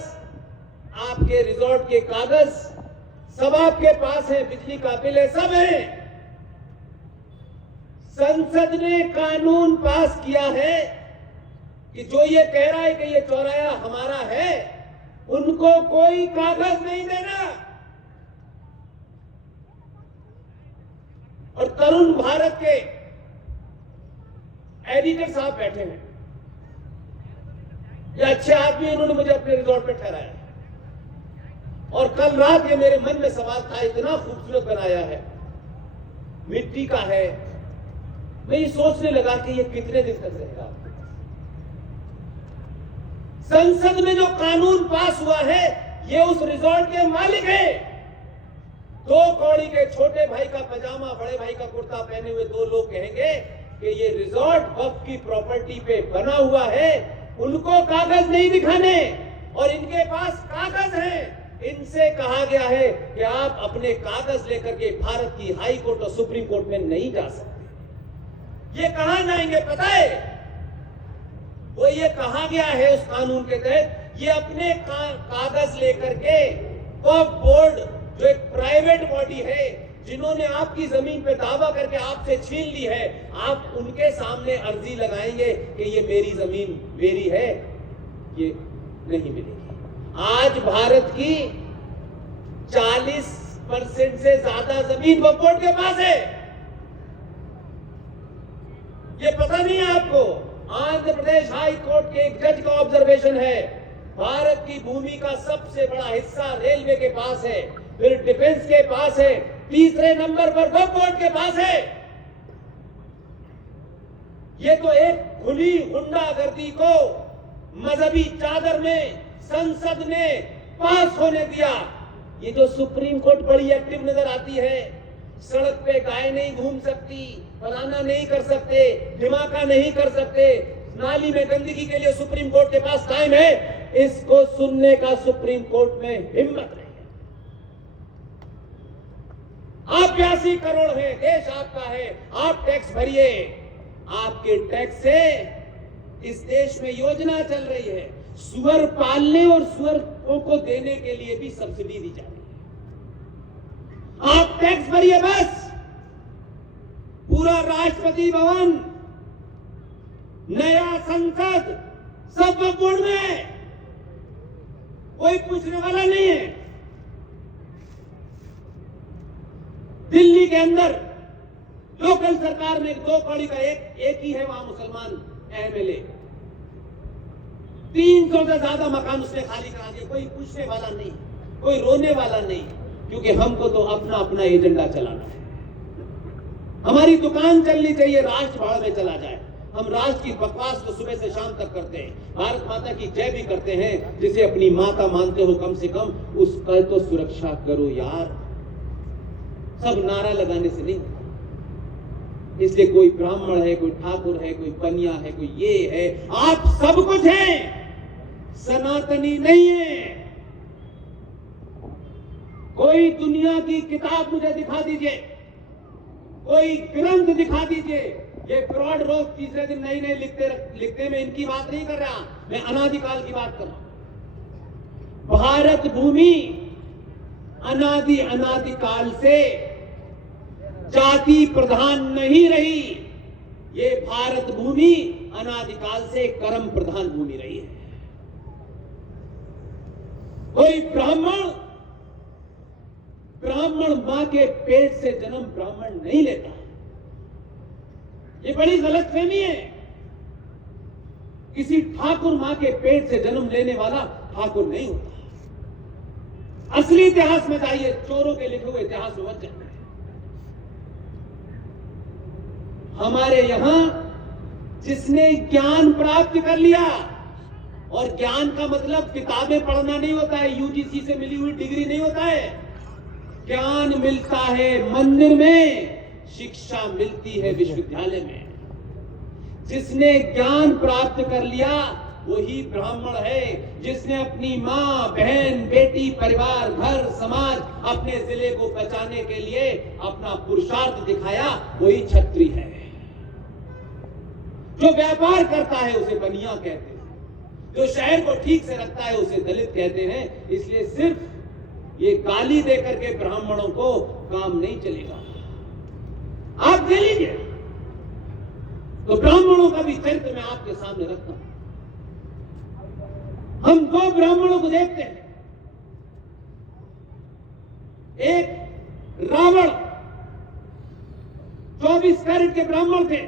आपके रिजॉर्ट के कागज सब आपके पास है, बिजली का बिल है, सब है। संसद ने कानून पास किया है कि जो ये कह रहा है कि ये चौराहा हमारा है, उनको कोई कागज नहीं देना। और तरुण भारत के एडिटर साहब बैठे हैं, ये अच्छे आदमी, इन्होंने मुझे अपने रिजॉर्ट पे ठहराया और कल रात ये मेरे मन में सवाल था, इतना खूबसूरत बनाया है, मिट्टी का है। मैं ये सोचने लगा कि ये कितने दिन तक रहेगा। संसद में जो कानून पास हुआ है, ये उस रिजॉर्ट के मालिक हैं। 2 कौड़ी के छोटे भाई का पजामा, बड़े भाई का कुर्ता पहने हुए 2 लोग कहेंगे कि ये रिजॉर्ट वक्फ की प्रॉपर्टी पे बना हुआ है, उनको कागज नहीं दिखाने, और इनके पास कागज हैं। इनसे कहा गया है कि आप अपने कागज लेकर के भारत की हाई कोर्ट और सुप्रीम कोर्ट में नहीं जा सकते। ये कहां जाएंगे पता है? वो ये कहा गया है उस कानून के तहत, ये अपने कागज लेकर के वक्फ बोर्ड, जो एक प्राइवेट बॉडी है, जिन्होंने आपकी जमीन पे दावा करके आपसे छीन ली है, आप उनके सामने अर्जी लगाएंगे कि ये मेरी जमीन मेरी है, ये नहीं मिलेगी। आज भारत की 40% से ज्यादा जमीन वक्फ बोर्ड के पास है। ये पता नहीं है आपको? आंध्र प्रदेश हाई कोर्ट के एक जज का ऑब्जर्वेशन है, भारत की भूमि का सबसे बड़ा हिस्सा रेलवे के पास है, फिर डिफेंस के पास है, तीसरे नंबर पर वक्फ बोर्ड के पास है। ये तो एक खुली गुंडागर्दी को मजहबी चादर में संसद ने पास होने दिया। ये जो सुप्रीम कोर्ट बड़ी एक्टिव नजर आती है, सड़क पे गाय नहीं घूम सकती, फलाना नहीं कर सकते, धमाका नहीं कर सकते, नाली में गंदगी के लिए सुप्रीम कोर्ट के पास टाइम है, इसको सुनने का सुप्रीम कोर्ट में हिम्मत नहीं है। आप 82 करोड़ हैं, देश आपका है, आप टैक्स भरिए। आपके टैक्स से इस देश में योजना चल रही है, सुअर पालने और सुअरों को देने के लिए भी सब्सिडी दी जा रही है। आप टैक्स भरिए बस। पूरा राष्ट्रपति भवन, नया संसद, सब वक्फ बोर्ड में है, कोई पूछने वाला नहीं है। दिल्ली के अंदर लोकल सरकार में 2 कौड़ी का एक ही है वहां मुसलमान एमएलए, 300 से ज्यादा मकान उसने खाली करा दिए, कोई पूछने वाला नहीं, कोई रोने वाला नहीं, क्योंकि हमको तो अपना अपना एजेंडा चलाना है। हमारी दुकान चलनी चाहिए, राष्ट्र भाड़ में चला जाए। हम राष्ट्र की बकवास तो सुबह से शाम तक करते हैं, भारत माता की जय भी करते हैं, जिसे अपनी माता मानते हो कम से कम उसका तो सुरक्षा करो यार। सब नारा लगाने से नहीं, इसलिए कोई ब्राह्मण है, कोई ठाकुर है, कोई बनिया है, कोई ये है, आप सब कुछ हैं, सनातनी नहीं है। कोई दुनिया की किताब मुझे दिखा दीजिए, कोई ग्रंथ दिखा दीजिए। ये फ्रॉड रोज तीसरे दिन नई नई लिखते में इनकी बात नहीं कर रहा, मैं अनादिकाल की बात कर रहा हूं। भारत भूमि अनादिकाल से जाति प्रधान नहीं रही, ये भारत भूमि अनादिकाल से कर्म प्रधान भूमि रही है। कोई ब्राह्मण मां के पेट से जन्म ब्राह्मण नहीं लेता, ये बड़ी गलतफहमी है। किसी ठाकुर मां के पेट से जन्म लेने वाला ठाकुर नहीं होता। असली इतिहास में जाइए, चोरों के लिखे हुए इतिहास में मत जाइए। हमारे यहां जिसने ज्ञान प्राप्त कर लिया, और ज्ञान का मतलब किताबें पढ़ना नहीं होता है, यूजीसी से मिली हुई डिग्री नहीं होता है। ज्ञान मिलता है मंदिर में, शिक्षा मिलती है विश्वविद्यालय में। जिसने ज्ञान प्राप्त कर लिया वही ब्राह्मण है। जिसने अपनी मां, बहन, बेटी, परिवार, घर, समाज, अपने जिले को बचाने के लिए अपना पुरुषार्थ दिखाया वही क्षत्रिय है। जो व्यापार करता है उसे बनिया कहते हैं, जो शहर को ठीक से रखता है उसे दलित कहते हैं। इसलिए सिर्फ ये गाली देकर के ब्राह्मणों को काम नहीं चलेगा। आप दे लीजिए तो ब्राह्मणों का भी चरित्र मैं आपके सामने रखता हूं। हम दो ब्राह्मणों को देखते हैं। एक रावण 24 कैरेट के ब्राह्मण थे,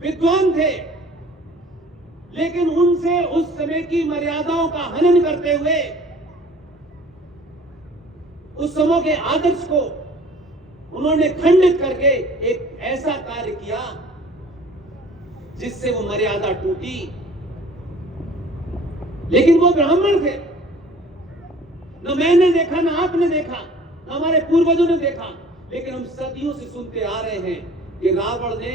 विद्वान थे, लेकिन उनसे उस समय की मर्यादाओं का हनन करते हुए उस समय के आदर्श को उन्होंने खंडित करके एक ऐसा कार्य किया जिससे वो मर्यादा टूटी। लेकिन वो ब्राह्मण थे। न मैंने देखा, न आपने देखा, न हमारे पूर्वजों ने देखा, लेकिन हम सदियों से सुनते आ रहे हैं कि रावण ने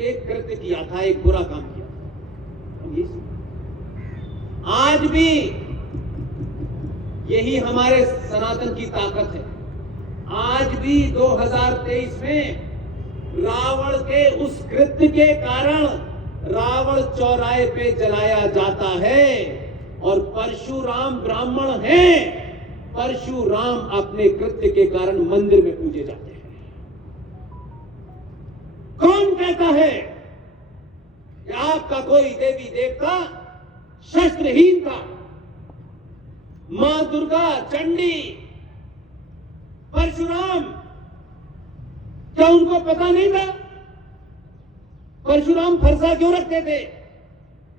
एक कृत्य किया था, एक बुरा काम किया। आज भी यही हमारे सनातन की ताकत है। आज भी 2023 में रावण के उस कृत्य के कारण रावण चौराहे पे जलाया जाता है। और परशुराम ब्राह्मण हैं, परशुराम अपने कृत्य के कारण मंदिर में पूजे जाते हैं। कौन कहता है कि आपका कोई देवी देवता शस्त्रहीन था? मां दुर्गा, चंडी, परशुराम, क्या उनको पता नहीं था? परशुराम फरसा क्यों रखते थे?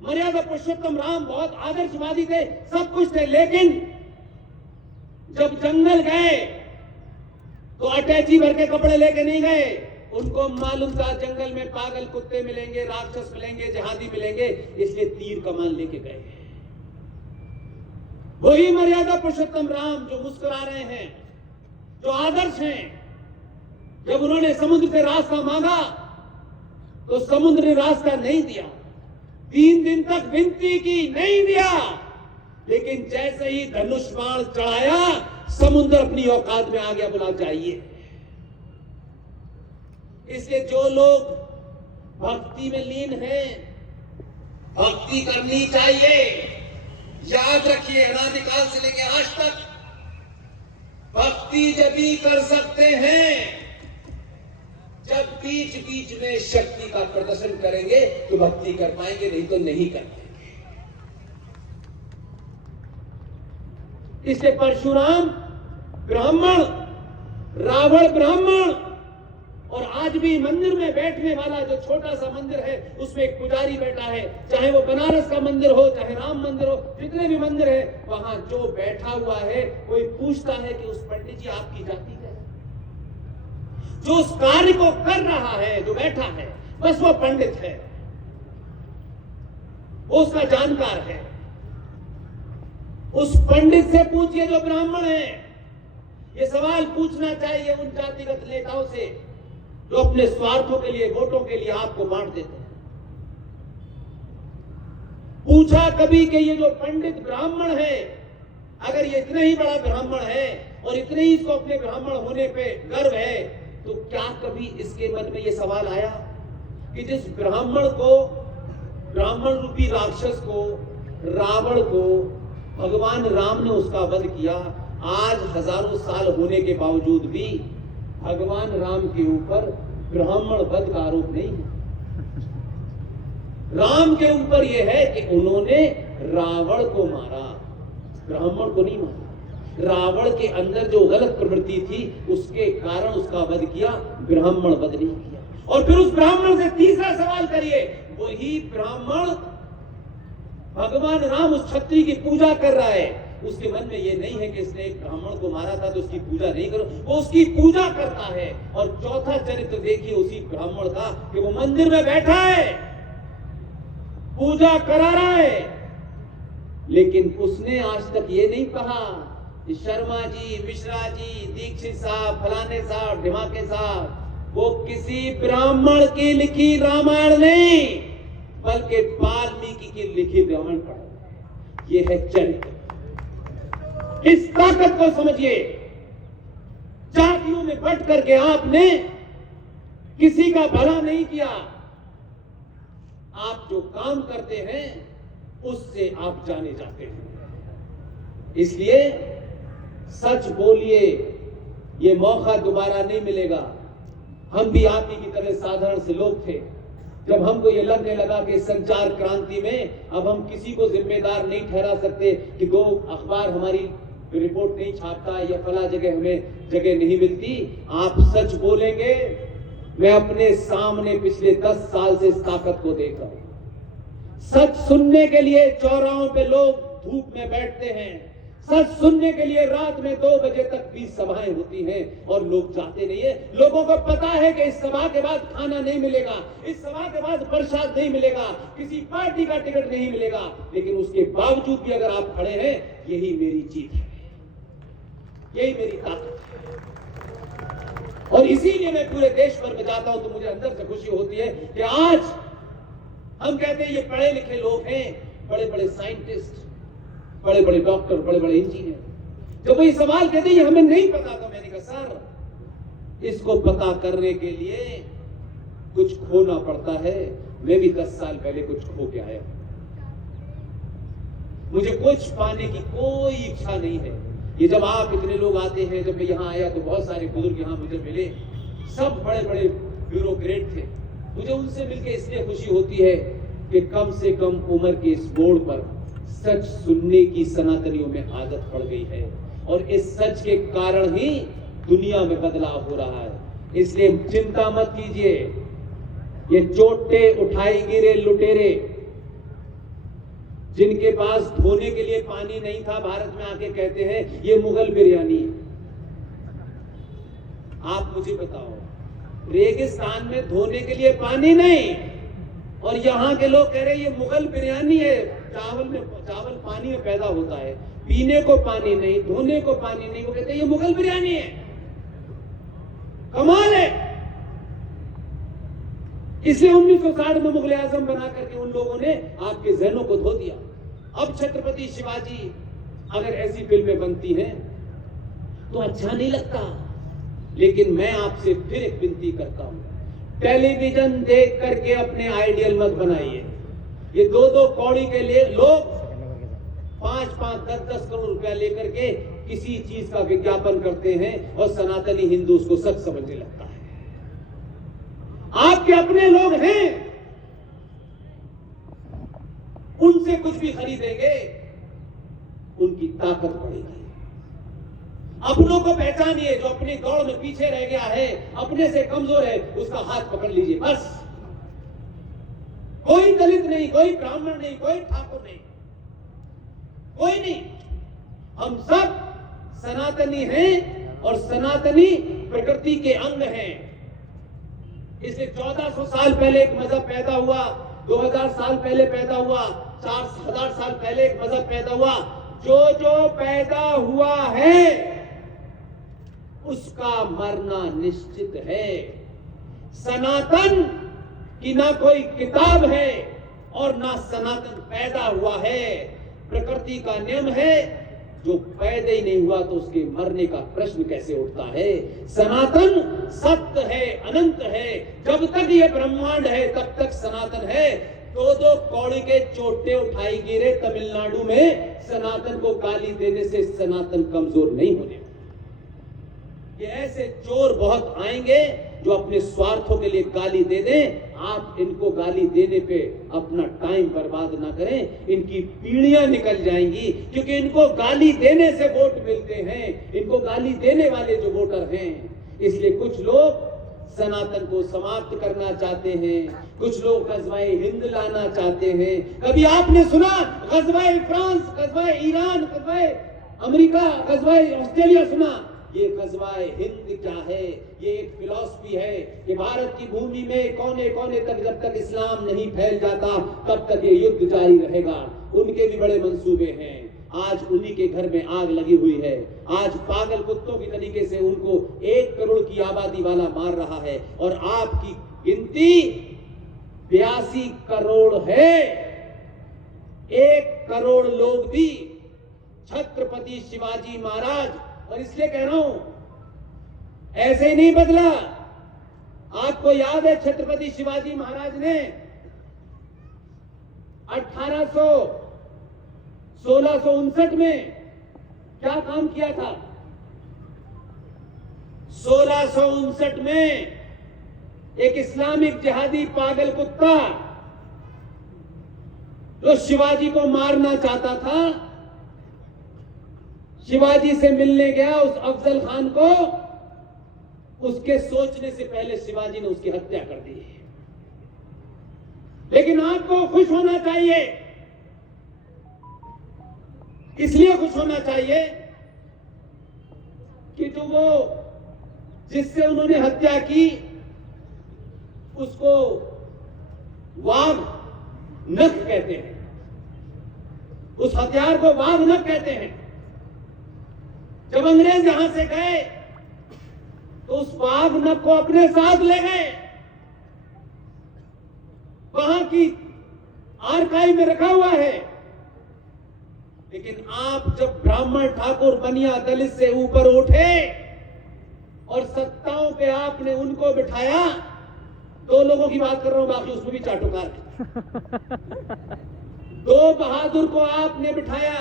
मर्यादा पुरुषोत्तम राम बहुत आदर्शवादी थे, सब कुछ थे, लेकिन जब जंगल गए तो अटैची भर के कपड़े लेके नहीं गए। उनको मालूम था जंगल में पागल कुत्ते मिलेंगे, राक्षस मिलेंगे, जहादी मिलेंगे, इसलिए तीर कमान लेके गए। वही मर्यादा पुरुषोत्तम राम जो मुस्कुरा रहे हैं, जो आदर्श हैं। जब उन्होंने समुद्र से रास्ता मांगा तो समुद्र ने रास्ता नहीं दिया, 3 दिन तक विनती की, नहीं दिया। लेकिन जैसे ही धनुष बाण चढ़ाया, समुद्र अपनी औकात में आ गया, बोला चाहिए। इसलिए जो लोग भक्ति में लीन हैं, भक्ति करनी चाहिए। याद रखिए, अनादिकाल से लेकर आज तक भक्ति जब भी कर सकते हैं जब बीच बीच में शक्ति का प्रदर्शन करेंगे तो भक्ति कर पाएंगे, नहीं तो नहीं कर पाएंगे। इसलिए परशुराम ब्राह्मण, रावण ब्राह्मण, और आज भी मंदिर में बैठने वाला जो छोटा सा मंदिर है उसमें एक पुजारी बैठा है, चाहे वो बनारस का मंदिर हो, चाहे राम मंदिर हो, जितने भी मंदिर है, वहां जो बैठा हुआ है कोई पूछता है कि उस पंडित जी आपकी जाति है? जो उस कार्य को कर रहा है, जो बैठा है, बस वो पंडित है, वो उसका जानकार है। उस पंडित से पूछिए जो ब्राह्मण है। ये सवाल पूछना चाहिए उन जातिगत नेताओं से जो अपने स्वार्थों के लिए, वोटों के लिए आपको बांट देते हैं। पूछा कभी कि ये जो पंडित ब्राह्मण है, अगर ये इतना ही बड़ा ब्राह्मण है और इतने ही इसको अपने ब्राह्मण होने पे गर्व है, तो क्या कभी इसके मन में ये सवाल आया कि जिस ब्राह्मण को, ब्राह्मण रूपी राक्षस को, रावण को भगवान राम ने उसका वध किया, आज हजारों साल होने के बावजूद भी भगवान राम के ऊपर ब्राह्मण वध का आरोप नहीं है। राम के ऊपर यह है कि उन्होंने रावण को मारा, ब्राह्मण को नहीं मारा। रावण के अंदर जो गलत प्रवृत्ति थी उसके कारण उसका वध किया, ब्राह्मण वध नहीं किया। और फिर उस ब्राह्मण से तीसरा सवाल करिए, वही ब्राह्मण भगवान राम उस क्षत्रिय की पूजा कर रहा है, उसके मन में ये नहीं है कि इसने एक ब्राह्मण को मारा था तो उसकी पूजा नहीं करो, वो उसकी पूजा करता है। और चौथा चरित्र देखिए उसी ब्राह्मण का कि वो मंदिर में बैठा है, पूजा करा रहा है, लेकिन उसने आज तक ये नहीं कहा कि शर्मा जी, मिश्रा जी, दीक्षित साहब, फलाने साहब, ढिमाके साहब, वो किसी ब्राह्मण की लिखी रामायण नहीं बल्कि वाल्मीकि की लिखी रामायण पढ़ा। ये है चरित्र। इस ताकत को समझिए। जातियों में बंट करके आपने किसी का भला नहीं किया। आप जो काम करते हैं उससे आप जाने जाते हैं। इसलिए सच बोलिए, ये मौका दोबारा नहीं मिलेगा। हम भी आप ही की तरह साधारण से लोग थे। जब हमको ये लगने लगा कि संचार क्रांति में अब हम किसी को जिम्मेदार नहीं ठहरा सकते कि दो अखबार हमारी रिपोर्ट नहीं छापता या फला जगह हमें जगह नहीं मिलती, आप सच बोलेंगे। मैं अपने सामने पिछले 10 साल से इस ताकत को देखा हूं। सच सुनने के लिए चौराहों पे लोग धूप में बैठते हैं, सच सुनने के लिए रात में 2 बजे तक भी सभाएं होती हैं और लोग जाते नहीं है। लोगों को पता है कि इस सभा के बाद खाना नहीं मिलेगा, इस सभा के बाद प्रसाद नहीं मिलेगा, किसी पार्टी का टिकट नहीं मिलेगा, लेकिन उसके बावजूद भी अगर आप खड़े हैं, यही मेरी जीत है, यही मेरी ताकत है। और इसीलिए मैं पूरे देश भर में जाता हूं तो मुझे अंदर से खुशी होती है कि आज हम कहते हैं ये पढ़े लिखे लोग हैं, बड़े बड़े साइंटिस्ट, बड़े बड़े डॉक्टर, बड़े बड़े इंजीनियर। जब वो ये सवाल कहते हैं हमें नहीं पता था, मैंने कहा सर इसको पता करने के लिए कुछ खोना पड़ता है। मैं भी 10 साल पहले कुछ खो के आया, मुझे कुछ पाने की कोई इच्छा नहीं है। ये जब आप इतने लोग आते हैं, जब मैं यहाँ आया तो बहुत सारे बुजुर्ग यहाँ मुझे मिले, सब बड़े बड़े ब्यूरोक्रेट थे। मुझे उनसे मिलकर इसलिए खुशी होती है कि कम से कम उम्र के इस बोर्ड पर सच सुनने की सनातनियों में आदत पड़ गई है और इस सच के कारण ही दुनिया में बदलाव हो रहा है। इसलिए चिंता मत कीजिए। ये चोटे उठाई गिरे लुटेरे जिनके पास धोने के लिए पानी नहीं था, भारत में आके कहते हैं ये मुगल बिरयानी है। आप मुझे बताओ, रेगिस्तान में धोने के लिए पानी नहीं और यहां के लोग कह रहे हैं ये मुगल बिरयानी है। चावल पानी में पैदा होता है, पीने को पानी नहीं, धोने को पानी नहीं, वो कहते हैं ये मुगल बिरयानी है। कमाल है। इसलिए 1960 में मुगल आजम बना करके उन लोगों ने आपके जहनों को धो दिया। अब छत्रपति शिवाजी अगर ऐसी फिल्में बनती हैं तो अच्छा नहीं लगता, लेकिन मैं आपसे फिर एक विनती करता हूं, टेलीविजन देख करके अपने आइडियल मत बनाइए। ये 2-2 कौड़ी के लिए लोग 5-5, 10-10 करोड़ रुपया लेकर के किसी चीज का विज्ञापन करते हैं और सनातनी हिंदू उसको सच समझने लगता है। आपके अपने लोग हैं, उनसे कुछ भी खरीदेंगे, उनकी ताकत बढ़ेगी। अपनों को पहचानिए। जो अपनी दौड़ में पीछे रह गया है, अपने से कमजोर है, उसका हाथ पकड़ लीजिए बस। कोई दलित नहीं, कोई ब्राह्मण नहीं, कोई ठाकुर नहीं, कोई नहीं, हम सब सनातनी हैं और सनातनी प्रकृति के अंग हैं। इसलिए 1400 साल पहले एक मजहब पैदा हुआ, 2000 साल पहले पैदा हुआ, 4000 साल पहले एक मजहब पैदा हुआ। जो जो पैदा हुआ है उसका मरना निश्चित है। सनातन की ना कोई किताब है और ना सनातन पैदा हुआ है। प्रकृति का नियम है, जो पैदा ही नहीं हुआ तो उसके मरने का प्रश्न कैसे उठता है। सनातन सत्य है, अनंत है। जब तक ये ब्रह्मांड है तब तक सनातन है। 2-2 कौड़ी के चोटे उठाई गिरे तमिलनाडु में, सनातन को गाली देने से सनातन कमजोर नहीं होने। ये ऐसे चोर बहुत आएंगे जो अपने स्वार्थों के लिए गाली दे दें। आप इनको गाली देने पे अपना टाइम बर्बाद ना करें, इनकी पीढ़ियां निकल जाएंगी, क्योंकि इनको गाली देने से वोट मिलते हैं, इनको गाली देने वाले जो वोटर हैं। इसलिए कुछ लोग सनातन को समाप्त करना चाहते हैं, कुछ लोग गजवाए हिंद लाना चाहते हैं। कभी आपने सुना गजवाए फ्रांस, गजवाए ईरान, गजवाए अमेरिका, गजवाए ऑस्ट्रेलिया सुना। ये गजवाए हिंद क्या है? ये एक फिलॉसफी है कि भारत की भूमि में कोने कोने तक जब तक इस्लाम नहीं फैल जाता तब तक ये युद्ध जारी रहेगा। उनके भी बड़े मंसूबे हैं। आज उन्हीं के घर में आग लगी हुई है। आज पागल कुत्तों की तरीके से उनको 1 करोड़ की आबादी वाला मार रहा है और आपकी गिनती 82 करोड़ है। 1 करोड़ लोग भी छत्रपति शिवाजी महाराज, और इसलिए कह रहा हूं ऐसे ही नहीं बदला। आपको याद है छत्रपति शिवाजी महाराज ने 1659 में क्या काम किया था? 1659 में एक इस्लामिक जिहादी पागल कुत्ता जो शिवाजी को मारना चाहता था, शिवाजी से मिलने गया उस अफजल खान को, उसके सोचने से पहले शिवाजी ने उसकी हत्या कर दी। लेकिन आपको खुश होना चाहिए। इसलिए खुश होना चाहिए कि जो वो जिससे उन्होंने हत्या की उसको वाघ नख कहते हैं। उस हथियार को वाघ नख कहते हैं। जब अंग्रेज यहां से गए तो उस वाघ नख को अपने साथ ले गए, वहां की आर्काइव में रखा हुआ है। लेकिन आप जब ब्राह्मण, ठाकुर, बनिया, दलित से ऊपर उठे और सत्ताओं पे आपने उनको बिठाया, 2 लोगों की बात कर रहा हूं, बाकी उसमें भी चाटुकार है। 2 बहादुर को आपने बिठाया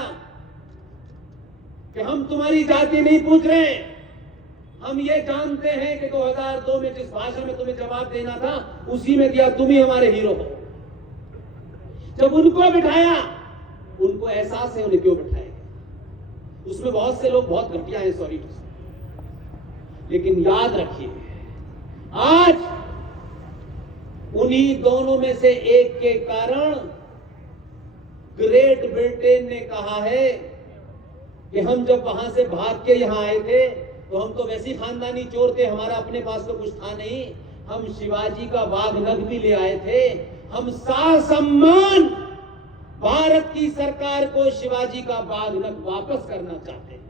कि हम तुम्हारी जाति नहीं पूछ रहे, हम ये जानते हैं कि 2002 में जिस भाषा में तुम्हें जवाब देना था उसी में दिया, तुम ही हमारे हीरो हो। जब उनको बिठाया, उनको एहसास है उन्हें क्यों बिठाया। उसमें बहुत से लोग बहुत घटिया हैं, सॉरी, लेकिन याद रखिए आज उन्हीं दोनों में से एक के कारण ग्रेट ब्रिटेन ने कहा है कि हम जब वहां से भाग के यहां आए थे तो हम तो वैसे ही खानदानी चोर थे, हमारा अपने पास तो कुछ था नहीं, हम शिवाजी का वाघ नख भी ले आए थे। हम ससम्मान भारत की सरकार को शिवाजी का वाघ नख वापस करना चाहते हैं।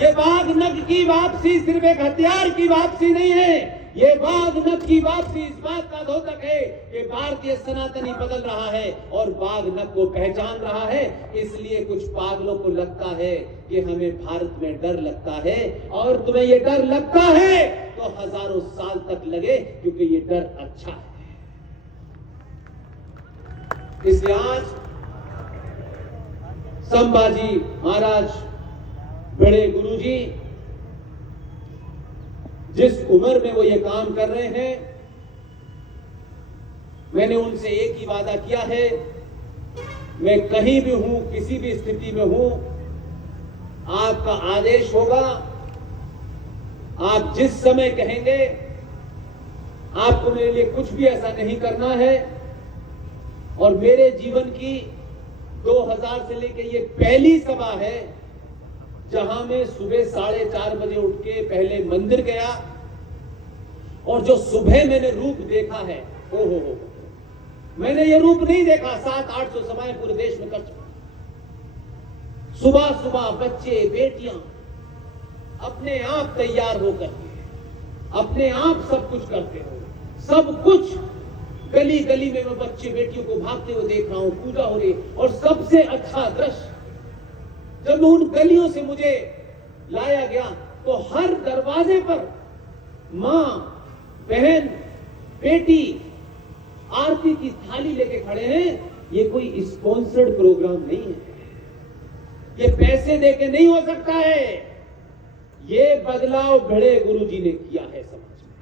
ये वाघ नख की वापसी सिर्फ एक हथियार की वापसी नहीं है, ये वाघ नख की वापसी इस बात का द्योतक है कि भारतीय सनातनी बदल रहा है और वाघ नख को पहचान रहा है। इसलिए कुछ पागलों को लगता है कि हमें भारत में डर लगता है, और तुम्हें ये डर लगता है तो हजारों साल तक लगे, क्योंकि ये डर अच्छा है। इसलिए आज संभाजी महाराज, बड़े गुरुजी, जिस उम्र में वो ये काम कर रहे हैं, मैंने उनसे एक ही वादा किया है, मैं कहीं भी हूं, किसी भी स्थिति में हूं, आपका आदेश होगा, आप जिस समय कहेंगे, आपको मेरे लिए कुछ भी ऐसा नहीं करना है। और मेरे जीवन की 2000 से लेके ये पहली सभा है जहां मैं सुबह 4:30 बजे उठ के पहले मंदिर गया, और जो सुबह मैंने रूप देखा है, ओ हो, मैंने ये रूप नहीं देखा। 700-800 सभाएं पूरे देश में कर चुका। सुबह सुबह बच्चे बेटियां अपने आप तैयार होकर के अपने आप सब कुछ करते हो, सब कुछ गली गली में मैं बच्चे बेटियों को भागते हुए देख रहा हूं, पूजा हो रही। और सबसे अच्छा दृश्य, जब उन गलियों से मुझे लाया गया तो हर दरवाजे पर मां, बहन, बेटी आरती की थाली लेके खड़े हैं। ये कोई स्पॉन्सर्ड प्रोग्राम नहीं है, ये पैसे देके नहीं हो सकता है। ये बदलाव बड़े गुरुजी ने किया है समाज में।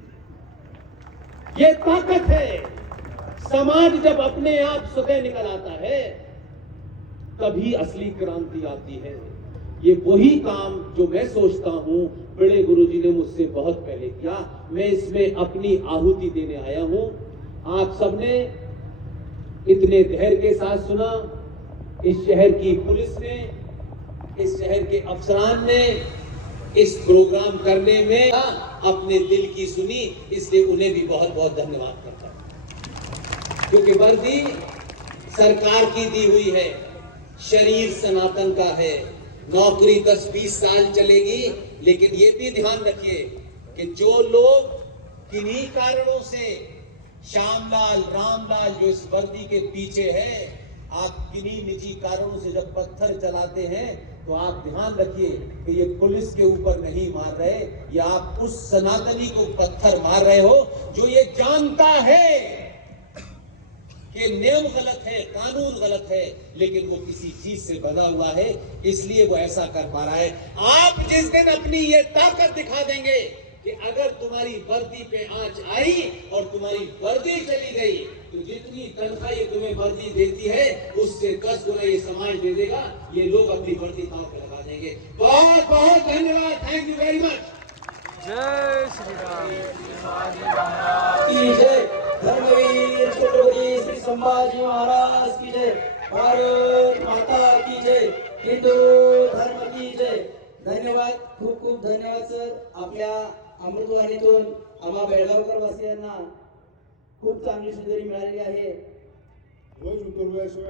ये ताकत है। समाज जब अपने आप स्वतः निकल आता है तभी असली क्रांति आती है। ये वही काम जो मैं सोचता हूं बड़े गुरुजी ने मुझसे बहुत पहले किया। मैं इसमें अपनी आहुति देने आया हूं। आप सबने इतने धैर्य के साथ सुना, इस शहर की पुलिस ने, इस शहर के अफसरान ने इस प्रोग्राम करने में अपने दिल की सुनी, इसलिए उन्हें भी बहुत बहुत धन्यवाद करता हूं। क्योंकि वर्दी सरकार की दी हुई है, शरीर सनातन का है, नौकरी 10-20 साल चलेगी, लेकिन ये भी ध्यान रखिए कि जो लोग किन्हीं कारणों से श्यामलाल, रामलाल जो इस वर्दी के पीछे है, आप किन्हीं निजी कारणों से जब पत्थर चलाते हैं तो आप ध्यान रखिए कि ये पुलिस के ऊपर नहीं मार रहे, या आप उस सनातनी को पत्थर मार रहे हो जो ये जानता है कि नियम गलत है, कानून गलत है, लेकिन वो किसी चीज से बना हुआ है, इसलिए वो ऐसा कर पा रहा है। आप जिस दिन अपनी ये ताकत दिखा देंगे कि अगर तुम्हारी वर्दी पे आंच आई और तुम्हारी वर्दी चली गई, तो जितनी तनख्वाह ये तुम्हें वर्दी देती है उससे 10 गुना ये समाज दे देगा, ये लोग अपनी वर्दी पांव पे लगा देंगे। बहुत बहुत धन्यवाद, थैंक यू वेरी मच। जय श्री राम। की जय। धर्मवीर छत्रपति श्री संभाजी महाराज की जय। भारत माता की जय। हिंदू धर्म की जय। धन्यवाद, खूप खूप धन्यवाद सर. आपल्या अमृतवाणीतून आम्हा बेळगावकर वासियांना खूप चांगली सुंदरी मिळालेली आहे. रोज उतरल्याशिवाय